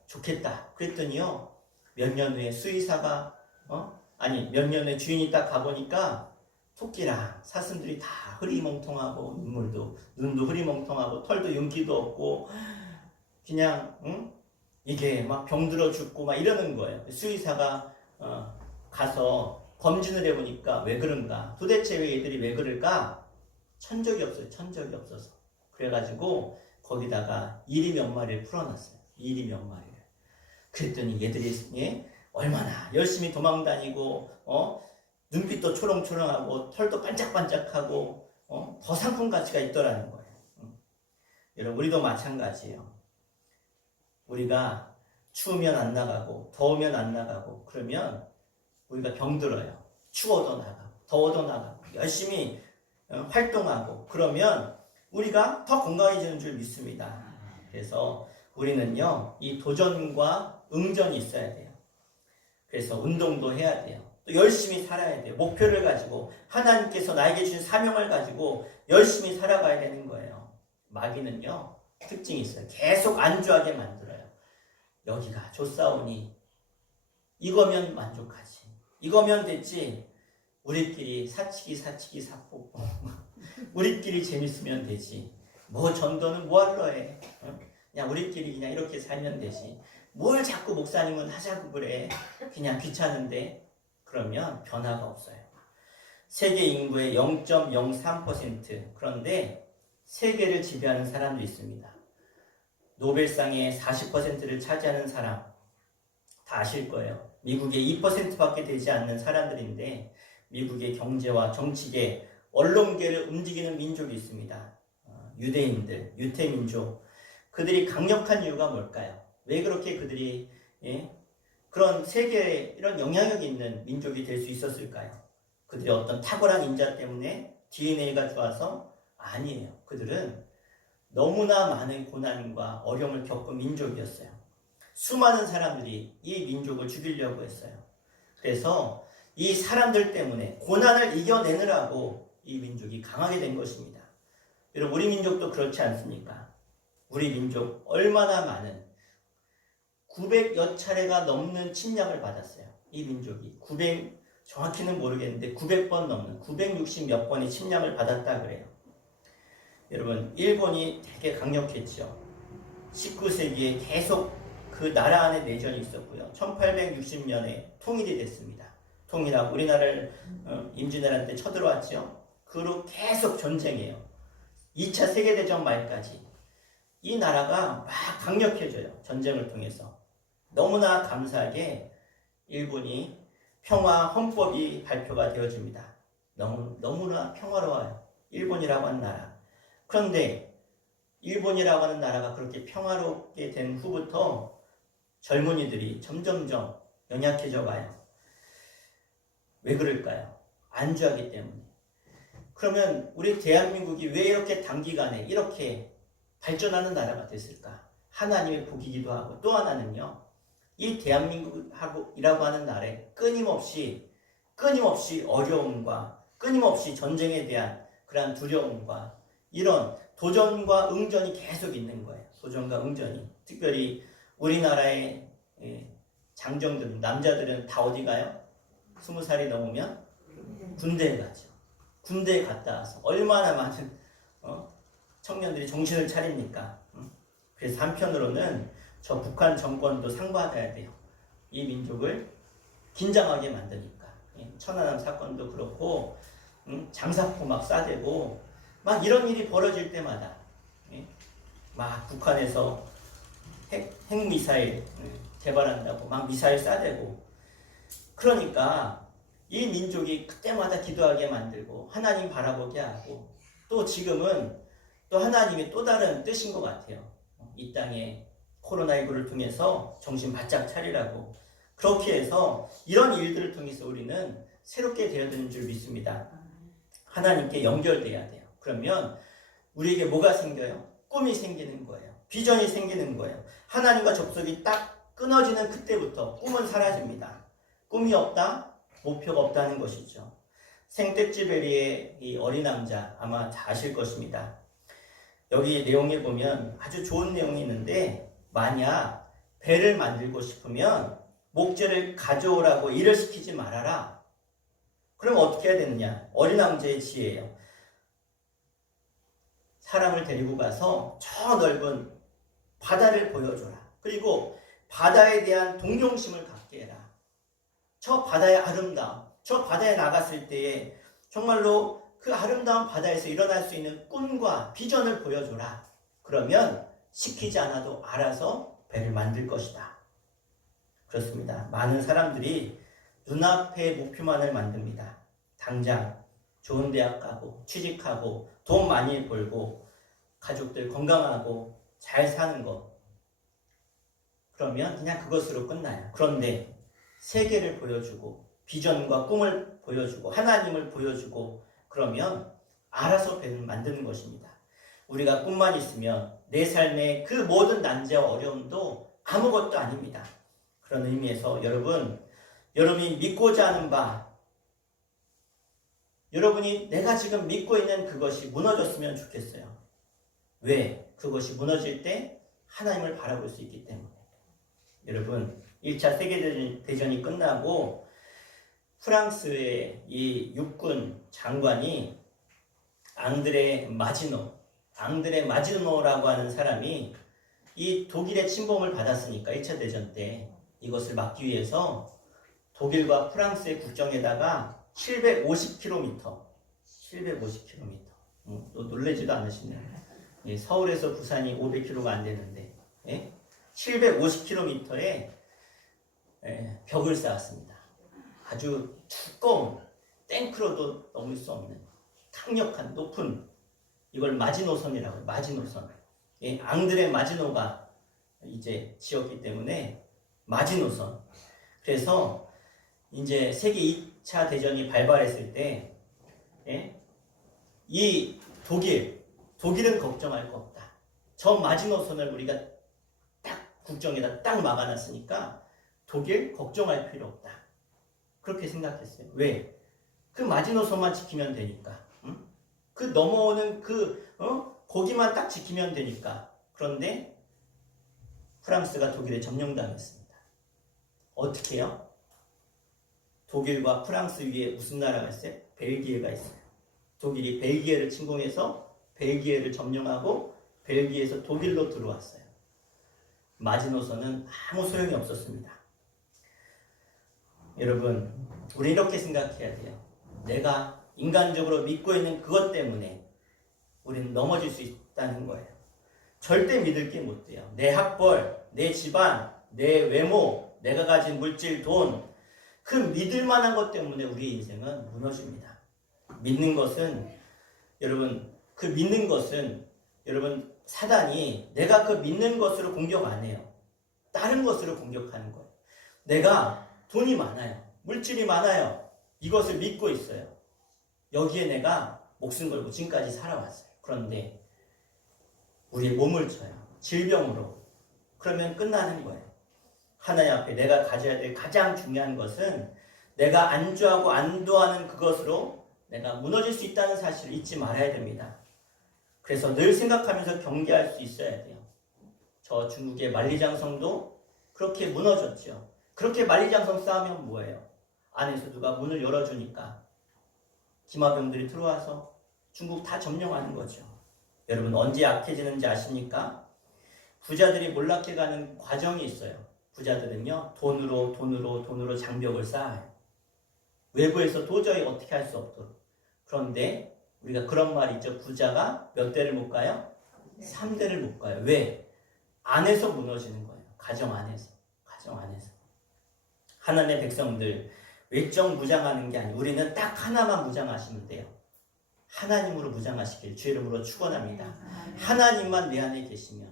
좋겠다. 그랬더니요 몇 년 후에 수의사가 몇 년 후에 주인이 딱 가보니까 토끼랑 사슴들이 다 흐리멍텅하고 눈도 흐리멍텅하고 털도 윤기도 없고 그냥 이게 막 병들어 죽고 막 이러는 거예요. 수의사가 가서 검진을 해보니까 왜 그런가? 도대체 왜 얘들이 왜 그럴까? 천적이 없어요. 천적이 없어서. 그래가지고 거기다가 이리 몇 마리를 풀어놨어요. 이리 몇 마리를. 그랬더니 얘들이 얼마나 열심히 도망다니고 눈빛도 초롱초롱하고 털도 반짝반짝하고 더 상품 가치가 있더라는 거예요. 여러분 우리도 마찬가지예요. 우리가 추우면 안 나가고 더우면 안 나가고 그러면 우리가 병들어요. 추워도 나가고 더워도 나가고 열심히 활동하고 그러면 우리가 더 건강해지는 줄 믿습니다. 그래서 우리는요 이 도전과 응전이 있어야 돼요. 그래서 운동도 해야 돼요. 또 열심히 살아야 돼요. 목표를 가지고 하나님께서 나에게 주신 사명을 가지고 열심히 살아가야 되는 거예요. 마귀는요 특징이 있어요. 계속 안주하게 만들어요. 여기가 좋사오니 이거면 만족하지. 이거면 됐지. 우리끼리 사치기 사포 우리끼리 재밌으면 되지. 뭐 전도는 뭐하러 해. 그냥 우리끼리 그냥 이렇게 살면 되지. 뭘 자꾸 목사님은 하자고 그래. 그냥 귀찮은데. 그러면 변화가 없어요. 세계 인구의 0.03% 그런데 세계를 지배하는 사람도 있습니다. 노벨상의 40%를 차지하는 사람 다 아실 거예요. 미국의 2%밖에 되지 않는 사람들인데 미국의 경제와 정치계, 언론계를 움직이는 민족이 있습니다. 유대인들, 유태민족. 그들이 강력한 이유가 뭘까요? 왜 그렇게 그들이 그런 세계에 이런 영향력이 있는 민족이 될 수 있었을까요? 그들의 어떤 탁월한 인자 때문에 DNA가 좋아서? 아니에요. 그들은 너무나 많은 고난과 어려움을 겪은 민족이었어요. 수많은 사람들이 이 민족을 죽이려고 했어요. 그래서 이 사람들 때문에 고난을 이겨내느라고 이 민족이 강하게 된 것입니다. 여러분 우리 민족도 그렇지 않습니까? 우리 민족 얼마나 많은 900여 차례가 넘는 침략을 받았어요. 이 민족이 정확히는 모르겠는데 900번 넘는 960 몇 번의 침략을 받았다 그래요. 여러분 일본이 되게 강력했죠. 19세기에 계속 그 나라 안에 내전이 있었고요. 1860년에 통일이 됐습니다. 통일하고 우리나라를 임진왜란 때 쳐들어왔죠. 그로 계속 전쟁해요. 2차 세계대전 말까지. 이 나라가 막 강력해져요. 전쟁을 통해서. 너무나 감사하게 일본이 평화 헌법이 발표가 되어집니다. 너무나 평화로워요. 일본이라고 하는 나라. 그런데 일본이라고 하는 나라가 그렇게 평화롭게 된 후부터 젊은이들이 점점점 연약해져 가요. 왜 그럴까요? 안주하기 때문에. 그러면 우리 대한민국이 왜 이렇게 단기간에 이렇게 발전하는 나라가 됐을까? 하나님의 복이기도 하고 또 하나는요. 이 대한민국이라고 하는 나라에 끊임없이 어려움과 끊임없이 전쟁에 대한 그러한 두려움과 이런 도전과 응전이 계속 있는 거예요. 도전과 응전이. 특별히 우리나라의 장정들, 남자들은 다 어디 가요? 20살이 넘으면 군대에 가죠. 군대에 갔다 와서 얼마나 많은 청년들이 정신을 차립니까? 그래서 한편으로는 저 북한 정권도 상 받아야 돼요. 이 민족을 긴장하게 만드니까. 천안함 사건도 그렇고 장사포 막 쏴대고 막 이런 일이 벌어질 때마다 막 북한에서 핵미사일 개발한다고 막 미사일 쏴대고 그러니까 이 민족이 그때마다 기도하게 만들고 하나님 바라보게 하고 또 지금은 또 하나님의 또 다른 뜻인 것 같아요. 이 땅에 코로나19를 통해서 정신 바짝 차리라고 그렇게 해서 이런 일들을 통해서 우리는 새롭게 되어야 되는 줄 믿습니다. 하나님께 연결돼야 돼요. 그러면 우리에게 뭐가 생겨요? 꿈이 생기는 거예요. 비전이 생기는 거예요. 하나님과 접속이 딱 끊어지는 그때부터 꿈은 사라집니다. 꿈이 없다? 목표가 없다는 것이죠. 생떼찌베리의 이 어린 남자 아마 다 아실 것입니다. 여기 내용에 보면 아주 좋은 내용이 있는데 만약 배를 만들고 싶으면 목재를 가져오라고 일을 시키지 말아라. 그럼 어떻게 해야 되느냐? 어린 왕자의 지혜예요. 사람을 데리고 가서 저 넓은 바다를 보여줘라. 그리고 바다에 대한 동정심을 갖게 해라. 저 바다의 아름다움, 저 바다에 나갔을 때에 정말로 그 아름다운 바다에서 일어날 수 있는 꿈과 비전을 보여줘라. 그러면 시키지 않아도 알아서 배를 만들 것이다. 그렇습니다. 많은 사람들이 눈앞의 목표만을 만듭니다. 당장 좋은 대학 가고 취직하고 돈 많이 벌고 가족들 건강하고 잘 사는 것. 그러면 그냥 그것으로 끝나요. 그런데 세계를 보여주고 비전과 꿈을 보여주고 하나님을 보여주고 그러면 알아서 배를 만드는 것입니다. 우리가 꿈만 있으면 내 삶의 그 모든 난제와 어려움도 아무것도 아닙니다. 그런 의미에서 여러분이 믿고자 하는 바, 여러분이 내가 지금 믿고 있는 그것이 무너졌으면 좋겠어요. 왜? 그것이 무너질 때 하나님을 바라볼 수 있기 때문에. 여러분, 1차 세계대전이 끝나고 프랑스의 이 육군 장관이 앙드레 마지노라고 하는 사람이 이 독일의 침범을 받았으니까 1차 대전 때 이것을 막기 위해서 독일과 프랑스의 국정에다가 750km 또 놀라지도 않으시네요. 서울에서 부산이 500km가 안 되는데 750km의 벽을 쌓았습니다. 아주 두꺼운 탱크로도 넘을 수 없는 강력한 높은 이걸 마지노선이라고 해요. 마지노선. 앙드레 마지노가 이제 지었기 때문에 마지노선. 그래서 이제 세계 2차 대전이 발발했을 때 이 독일은 걱정할 거 없다. 저 마지노선을 우리가 딱 국정에다 딱 막아놨으니까 독일 걱정할 필요 없다. 그렇게 생각했어요. 왜? 그 마지노선만 지키면 되니까. 그 넘어오는 거기만 딱 지키면 되니까. 그런데 프랑스가 독일에 점령당했습니다. 어떻게 해요? 독일과 프랑스 위에 무슨 나라가 있어요? 벨기에가 있어요. 독일이 벨기에를 침공해서 벨기에를 점령하고 벨기에에서 독일로 들어왔어요. 마지노선은 아무 소용이 없었습니다. 여러분, 우리 이렇게 생각해야 돼요. 내가 인간적으로 믿고 있는 그것 때문에 우리는 넘어질 수 있다는 거예요. 절대 믿을 게 못 돼요. 내 학벌, 내 집안, 내 외모, 내가 가진 물질, 돈, 그 믿을 만한 것 때문에 우리 인생은 무너집니다. 믿는 것은 여러분 사단이 내가 그 믿는 것으로 공격 안 해요. 다른 것으로 공격하는 거예요. 내가 돈이 많아요. 물질이 많아요. 이것을 믿고 있어요. 여기에 내가 목숨 걸고 지금까지 살아왔어요. 그런데 우리의 몸을 쳐요. 질병으로. 그러면 끝나는 거예요. 하나님 앞에 내가 가져야 될 가장 중요한 것은 내가 안주하고 안도하는 그것으로 내가 무너질 수 있다는 사실을 잊지 말아야 됩니다. 그래서 늘 생각하면서 경계할 수 있어야 돼요. 저 중국의 만리장성도 그렇게 무너졌죠. 그렇게 만리장성 쌓으면 뭐예요? 안에서 누가 문을 열어주니까 기마병들이 들어와서 중국 다 점령하는 거죠. 여러분 언제 약해지는지 아십니까? 부자들이 몰락해 가는 과정이 있어요. 부자들은요, 돈으로 장벽을 쌓아요. 외부에서 도저히 어떻게 할 수 없도록. 그런데 우리가 그런 말이 있죠. 부자가 몇 대를 못 가요? 3대를 못 가요. 왜? 안에서 무너지는 거예요. 가정 안에서. 하나님의 백성들 외적 무장하는 게 아니고 우리는 딱 하나만 무장하시면 돼요. 하나님으로 무장하시길 주 이름으로 축원합니다. 하나님만 내 안에 계시면,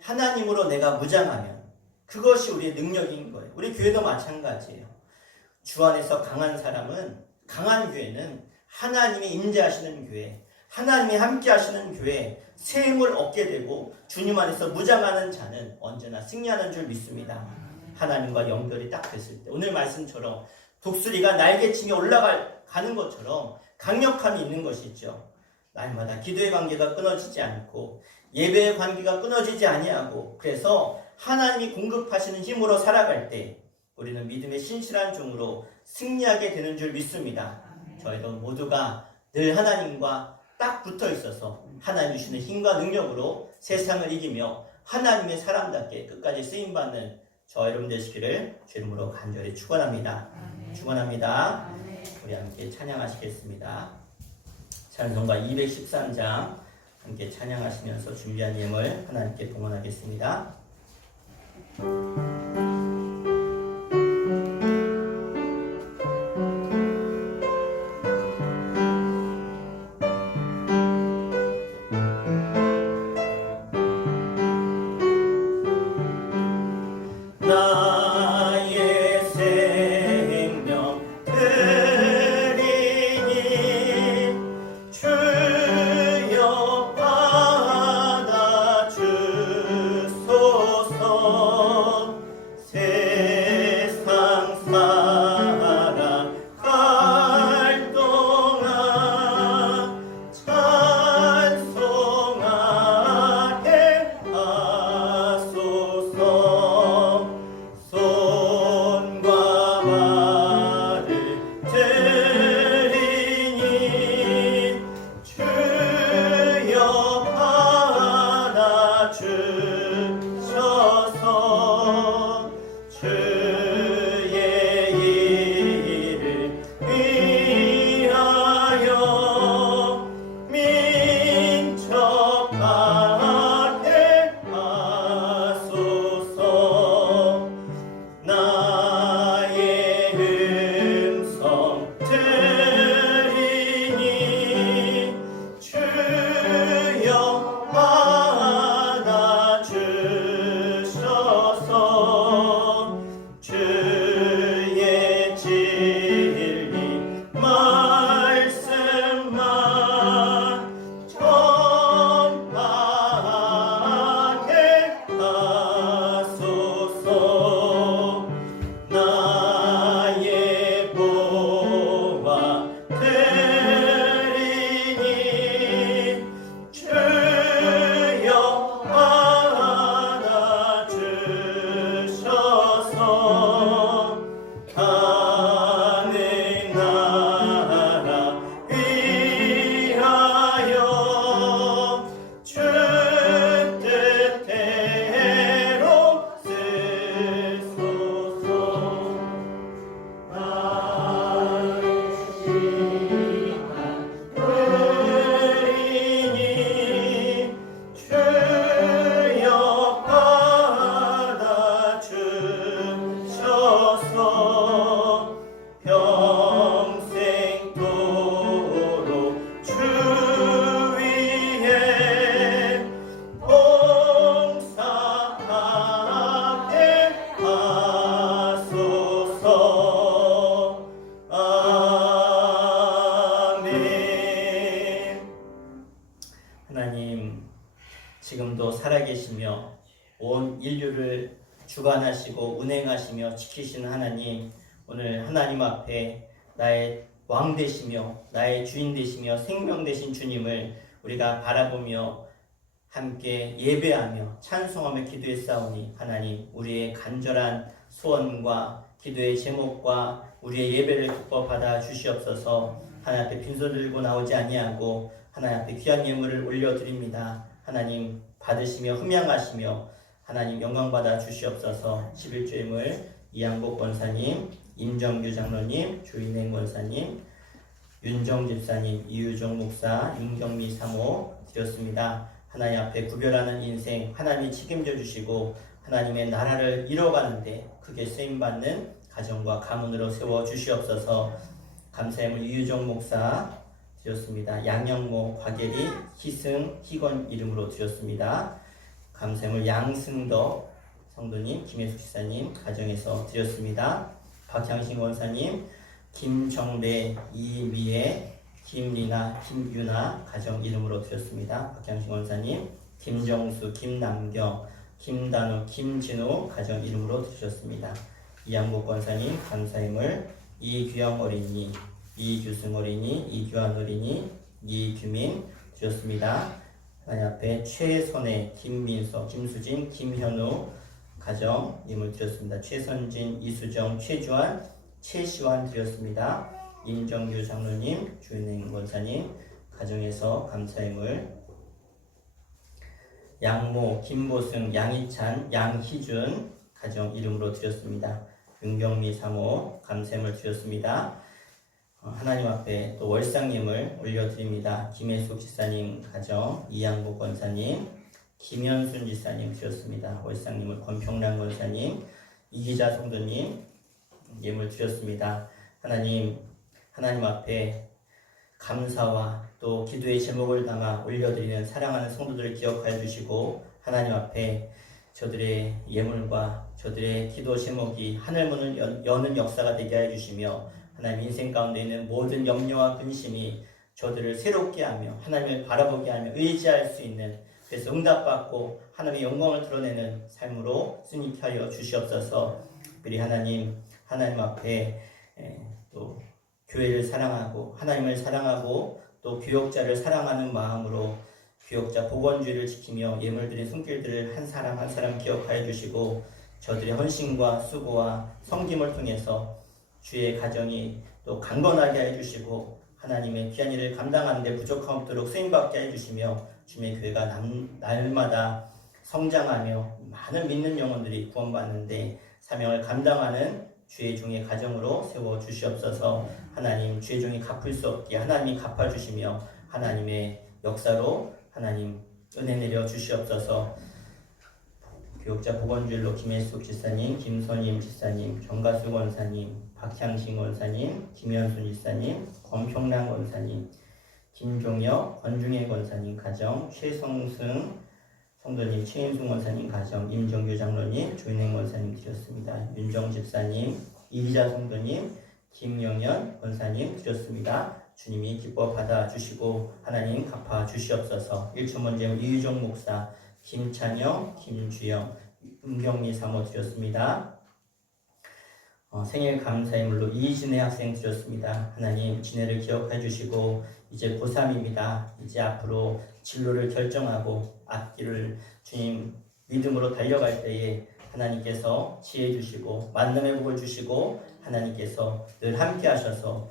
하나님으로 내가 무장하면 그것이 우리의 능력인 거예요. 우리 교회도 마찬가지예요. 주 안에서 강한 사람은, 강한 교회는 하나님이 임재하시는 교회, 하나님이 함께 하시는 교회, 새 힘을 얻게 되고 주님 안에서 무장하는 자는 언제나 승리하는 줄 믿습니다. 하나님과 연결이 딱 됐을 때, 오늘 말씀처럼 독수리가 날개치며 올라가는 것처럼 강력함이 있는 것이죠. 날마다 기도의 관계가 끊어지지 않고 예배의 관계가 끊어지지 아니하고, 그래서 하나님이 공급하시는 힘으로 살아갈 때 우리는 믿음의 신실한 종으로 승리하게 되는 줄 믿습니다. 저희도 모두가 늘 하나님과 딱 붙어 있어서 하나님 주시는 힘과 능력으로 세상을 이기며 하나님의 사람답게 끝까지 쓰임받는 저 여러분 되시기를 주 이름으로 간절히 축원합니다. 축원합니다. 우리 함께 찬양하시겠습니다. 찬송가 213장 함께 찬양하시면서 준비한 예물 하나님께 봉헌하겠습니다. 나의 생명 드리니 주여 받아 주소서. 세상 살아갈 동안 찬송하게 하소서. 손과 발을 드리니 주여 받아 주셔서. 주의 일을 위하여 민첩하게 하소서. 나의 음성 들으니 주여 받아 주셔서. 주의 진리 말씀만 전하게 하소서. 나의 보화 드리니 주여 받아 주셔서. 하늘 나라 위하여 주 뜻대로 쓰소서. 나의 시간 드리니 주여 받아 주셔서. 평생도록 주 위에 봉사하게 하소서. 아멘. 하나님, 지금도 살아계시며 온 인류를 주관하시고 운행하시며 지키시는 하나님, 오늘 하나님 앞에 나의 왕 되시며 나의 주인 되시며 생명 되신 주님을 우리가 바라보며 함께 예배하며 찬송하며 기도했사오니, 하나님 우리의 간절한 소원과 기도의 제목과 우리의 예배를 기뻐 받아 주시옵소서. 하나님 앞에 빈손 들고 나오지 아니하고 하나님 앞에 귀한 예물을 올려드립니다. 하나님 받으시며 흠양하시며 하나님 영광받아 주시옵소서. 11주임을 이양복 권사님, 임정규 장로님, 주인행 권사님, 윤정 집사님, 이유종 목사, 윤경미 사모 드렸습니다. 하나님 앞에 구별하는 인생 하나님이 책임져 주시고 하나님의 나라를 이뤄가는데 크게 쓰임받는 가정과 가문으로 세워 주시옵소서. 감사함을 이유종 목사 드렸습니다. 양영모, 곽예리, 희승, 희건 이름으로 드렸습니다. 감사함을 양승덕 성도님, 김혜숙 지사님 가정에서 드렸습니다. 박향신 원사님, 김정배, 이미애, 김리나, 김유나 가정 이름으로 드렸습니다. 박향신 원사님, 김정수, 김남경, 김단우, 김진우 가정 이름으로 드렸습니다. 이양복 권사님 감사함을 이규영 어린이, 이규승 어린이, 이규환 어린이, 이규민 드렸습니다. 하나님 앞에 최선혜, 김민석, 김수진, 김현우 가정 이름을 드렸습니다. 최선진, 이수정, 최주환, 최시환 드렸습니다. 임정규 장로님, 주인행 권사님 가정에서 감사함을 양모, 김보승, 양희찬, 양희준 가정 이름으로 드렸습니다. 윤경미 사모 감사함을 드렸습니다. 하나님 앞에 또 월상님을 올려드립니다. 김혜숙 지사님 가정, 이양복 권사님, 김현순 지사님 드렸습니다. 월상님을 권평란 권사님, 이기자 성도님 예물 드렸습니다. 하나님 앞에 감사와 또 기도의 제목을 담아 올려드리는 사랑하는 성도들을 기억하여 주시고 하나님 앞에 저들의 예물과 저들의 기도 제목이 하늘문을 여는 역사가 되게 하여 주시며 하나님 인생 가운데 있는 모든 염려와 근심이 저들을 새롭게 하며 하나님을 바라보게 하며 의지할 수 있는 그래서 응답받고 하나님의 영광을 드러내는 삶으로 승리케 하여 주시옵소서. 우리 하나님 앞에 또 교회를 사랑하고 하나님을 사랑하고 또 교역자를 사랑하는 마음으로 교역자 복원주의를 지키며 예물드린 손길들을 한 사람 한 사람 기억하여 주시고 저들의 헌신과 수고와 섬김을 통해서 주의 가정이 또 강건하게 해주시고 하나님의 귀한 일을 감당하는 데 부족함 없도록 쓰임받게 해주시며 주님의 교회가 날마다 성장하며 많은 믿는 영혼들이 구원받는데 사명을 감당하는 주의 종의 가정으로 세워주시옵소서. 하나님 주의 종이 갚을 수 없게 하나님이 갚아주시며 하나님의 역사로 하나님 은혜 내려 주시옵소서. 교역자 복원주일로 김혜숙 지사님, 김선임 지사님, 정가수 권사님, 박향신 권사님, 김현순 지사님, 권평란 권사님, 김종혁, 권중혜 권사님 가정, 최성승 성도님, 최인숙 권사님 가정, 임정규 장로님, 조인행 권사님 드렸습니다. 윤정 집사님, 이기자 성도님, 김영현 권사님 드렸습니다. 주님이 기뻐 받아주시고 하나님 갚아 주시옵소서. 1초문제물 이유종 목사, 김찬영, 김주영, 은경미 사모 드렸습니다. 생일 감사의 물로 이진혜 학생 드렸습니다. 하나님 진혜를 기억해 주시고 이제 고3입니다. 이제 앞으로 진로를 결정하고 앞길을 주님 믿음으로 달려갈 때에 하나님께서 지혜 주시고 만남의 복을 주시고 하나님께서 늘 함께 하셔서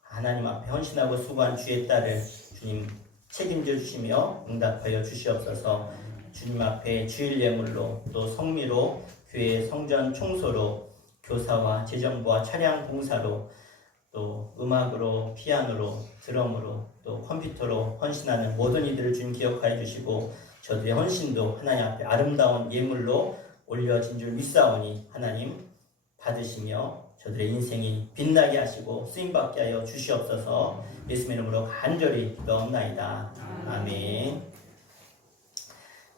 하나님 앞에 헌신하고 수고한 주의 딸을 주님 책임져 주시며 응답하여 주시옵소서. 주님 앞에 주일 예물로 또 성미로 교회 성전 청소로 교사와 재정부와 차량 봉사로 또 음악으로 피아노로 드럼으로 또 컴퓨터로 헌신하는 모든 이들을 주님 기억하여 주시고 저들의 헌신도 하나님 앞에 아름다운 예물로 올려진 줄 믿사오니 하나님 받으시며 저들의 인생이 빛나게 하시고 쓰임받게 하여 주시옵소서. 예수님의 이름으로 간절히 기도하옵나이다. 아멘.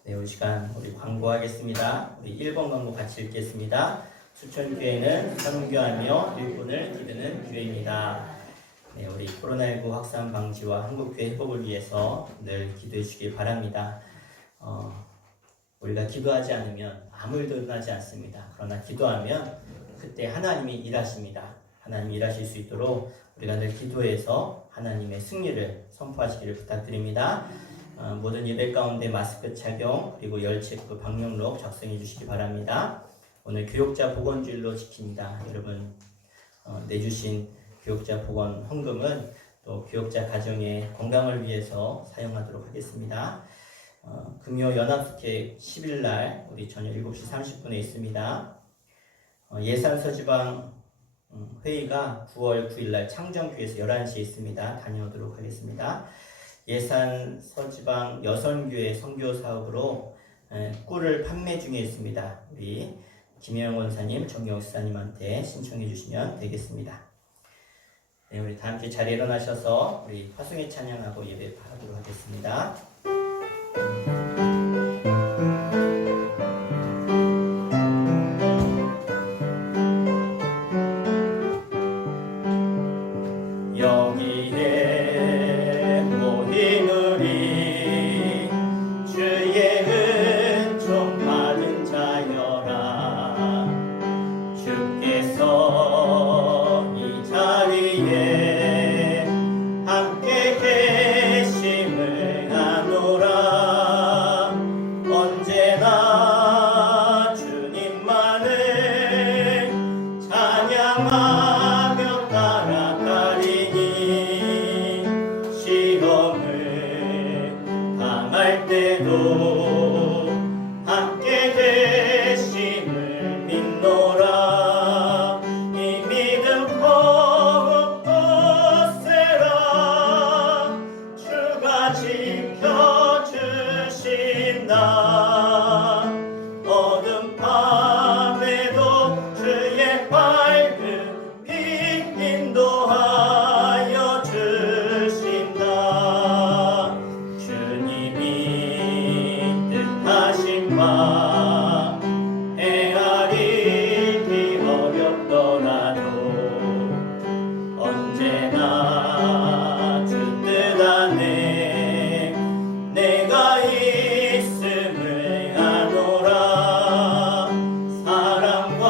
네, 우리 시간 우리 광고하겠습니다. 우리 1번 광고 같이 읽겠습니다. 수천교회는 선교하며 일꾼을 기르는 교회입니다. 네, 우리 코로나19 확산 방지와 한국교회 회복을 위해서 늘 기도해 주시기 바랍니다. 우리가 기도하지 않으면 아무 일도 일어나지 않습니다. 그러나 기도하면 그때 하나님이 일하십니다. 하나님이 일하실 수 있도록 우리가 늘 기도해서 하나님의 승리를 선포하시기를 부탁드립니다. 모든 예배 가운데 마스크 착용 그리고 열체크 방역록 작성해 주시기 바랍니다. 오늘 교역자 복원주일로 지킵니다. 여러분 내주신 교역자 복원 헌금은 또 교역자 가정의 건강을 위해서 사용하도록 하겠습니다. 금요 연합숙회 10일 날 우리 저녁 7시 30분에 있습니다. 예산서지방 회의가 9월 9일 날 창정교회에서 11시에 있습니다. 다녀오도록 하겠습니다. 예산서지방 여선교회 선교 사업으로 꿀을 판매 중에 있습니다. 우리 김영 원사님, 정경 수사님한테 신청해 주시면 되겠습니다. 네, 우리 다 함께 자리에 일어나셔서 우리 화성의 찬양하고 예배 바라보도록 하겠습니다. 여기에 모인 우리 주의 은총 받은 자여라. 주께서 이 자리에 함께 계심을 아노라. 언제나 주님만을 찬양하며 따라가리니 시험을 당할 때도 함께 계심을 믿노라. 이 믿음 더욱 더세라. 주가 지켜주신다. 어둠 밤에도 주의 밝은 빛 인도하여 주신다. 주님이 뜻하신 바 헤아리기 어렵더라도 언제나 주 뜻 안에 내가 있음을 아노라. 사랑과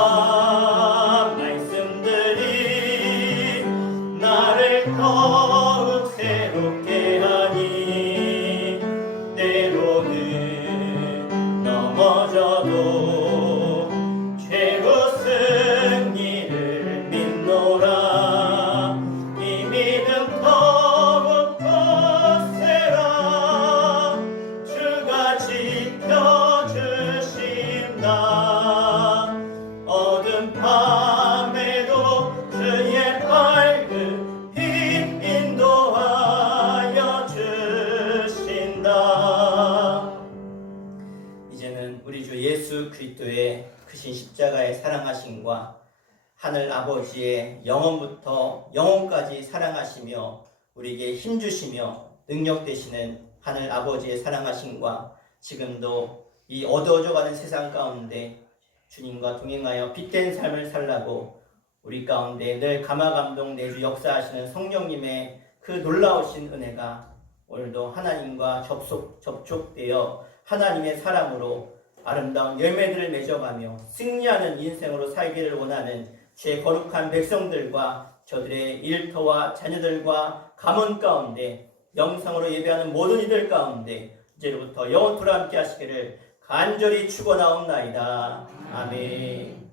말씀들이 나를 더욱 새롭게 하니 때로는 넘어져도 최고 승리를 믿노라. 이 믿음 더욱 더세라. 주가 지켜주신다. 어둠 밤에도 주의 밝은 빛 인도하여 주신다. 이제는 우리 주 예수 그리스도의 크신 십자가의 사랑하심과 하늘 아버지의 영원부터 영원까지 사랑하시며 우리에게 힘주시며 능력 되시는 하늘 아버지의 사랑하심과 지금도 이 어두워져가는 세상 가운데 주님과 동행하여 빛된 삶을 살라고 우리 가운데 늘 감화감동 내주 역사하시는 성령님의 그 놀라우신 은혜가 오늘도 하나님과 접촉되어 하나님의 사람으로 아름다운 열매들을 맺어가며 승리하는 인생으로 살기를 원하는 제 거룩한 백성들과 저들의 일터와 자녀들과 가문 가운데 영상으로 예배하는 모든 이들 가운데 이제로부터 영원토록 함께 하시기를 간절히 축원하옵나이다. 아멘.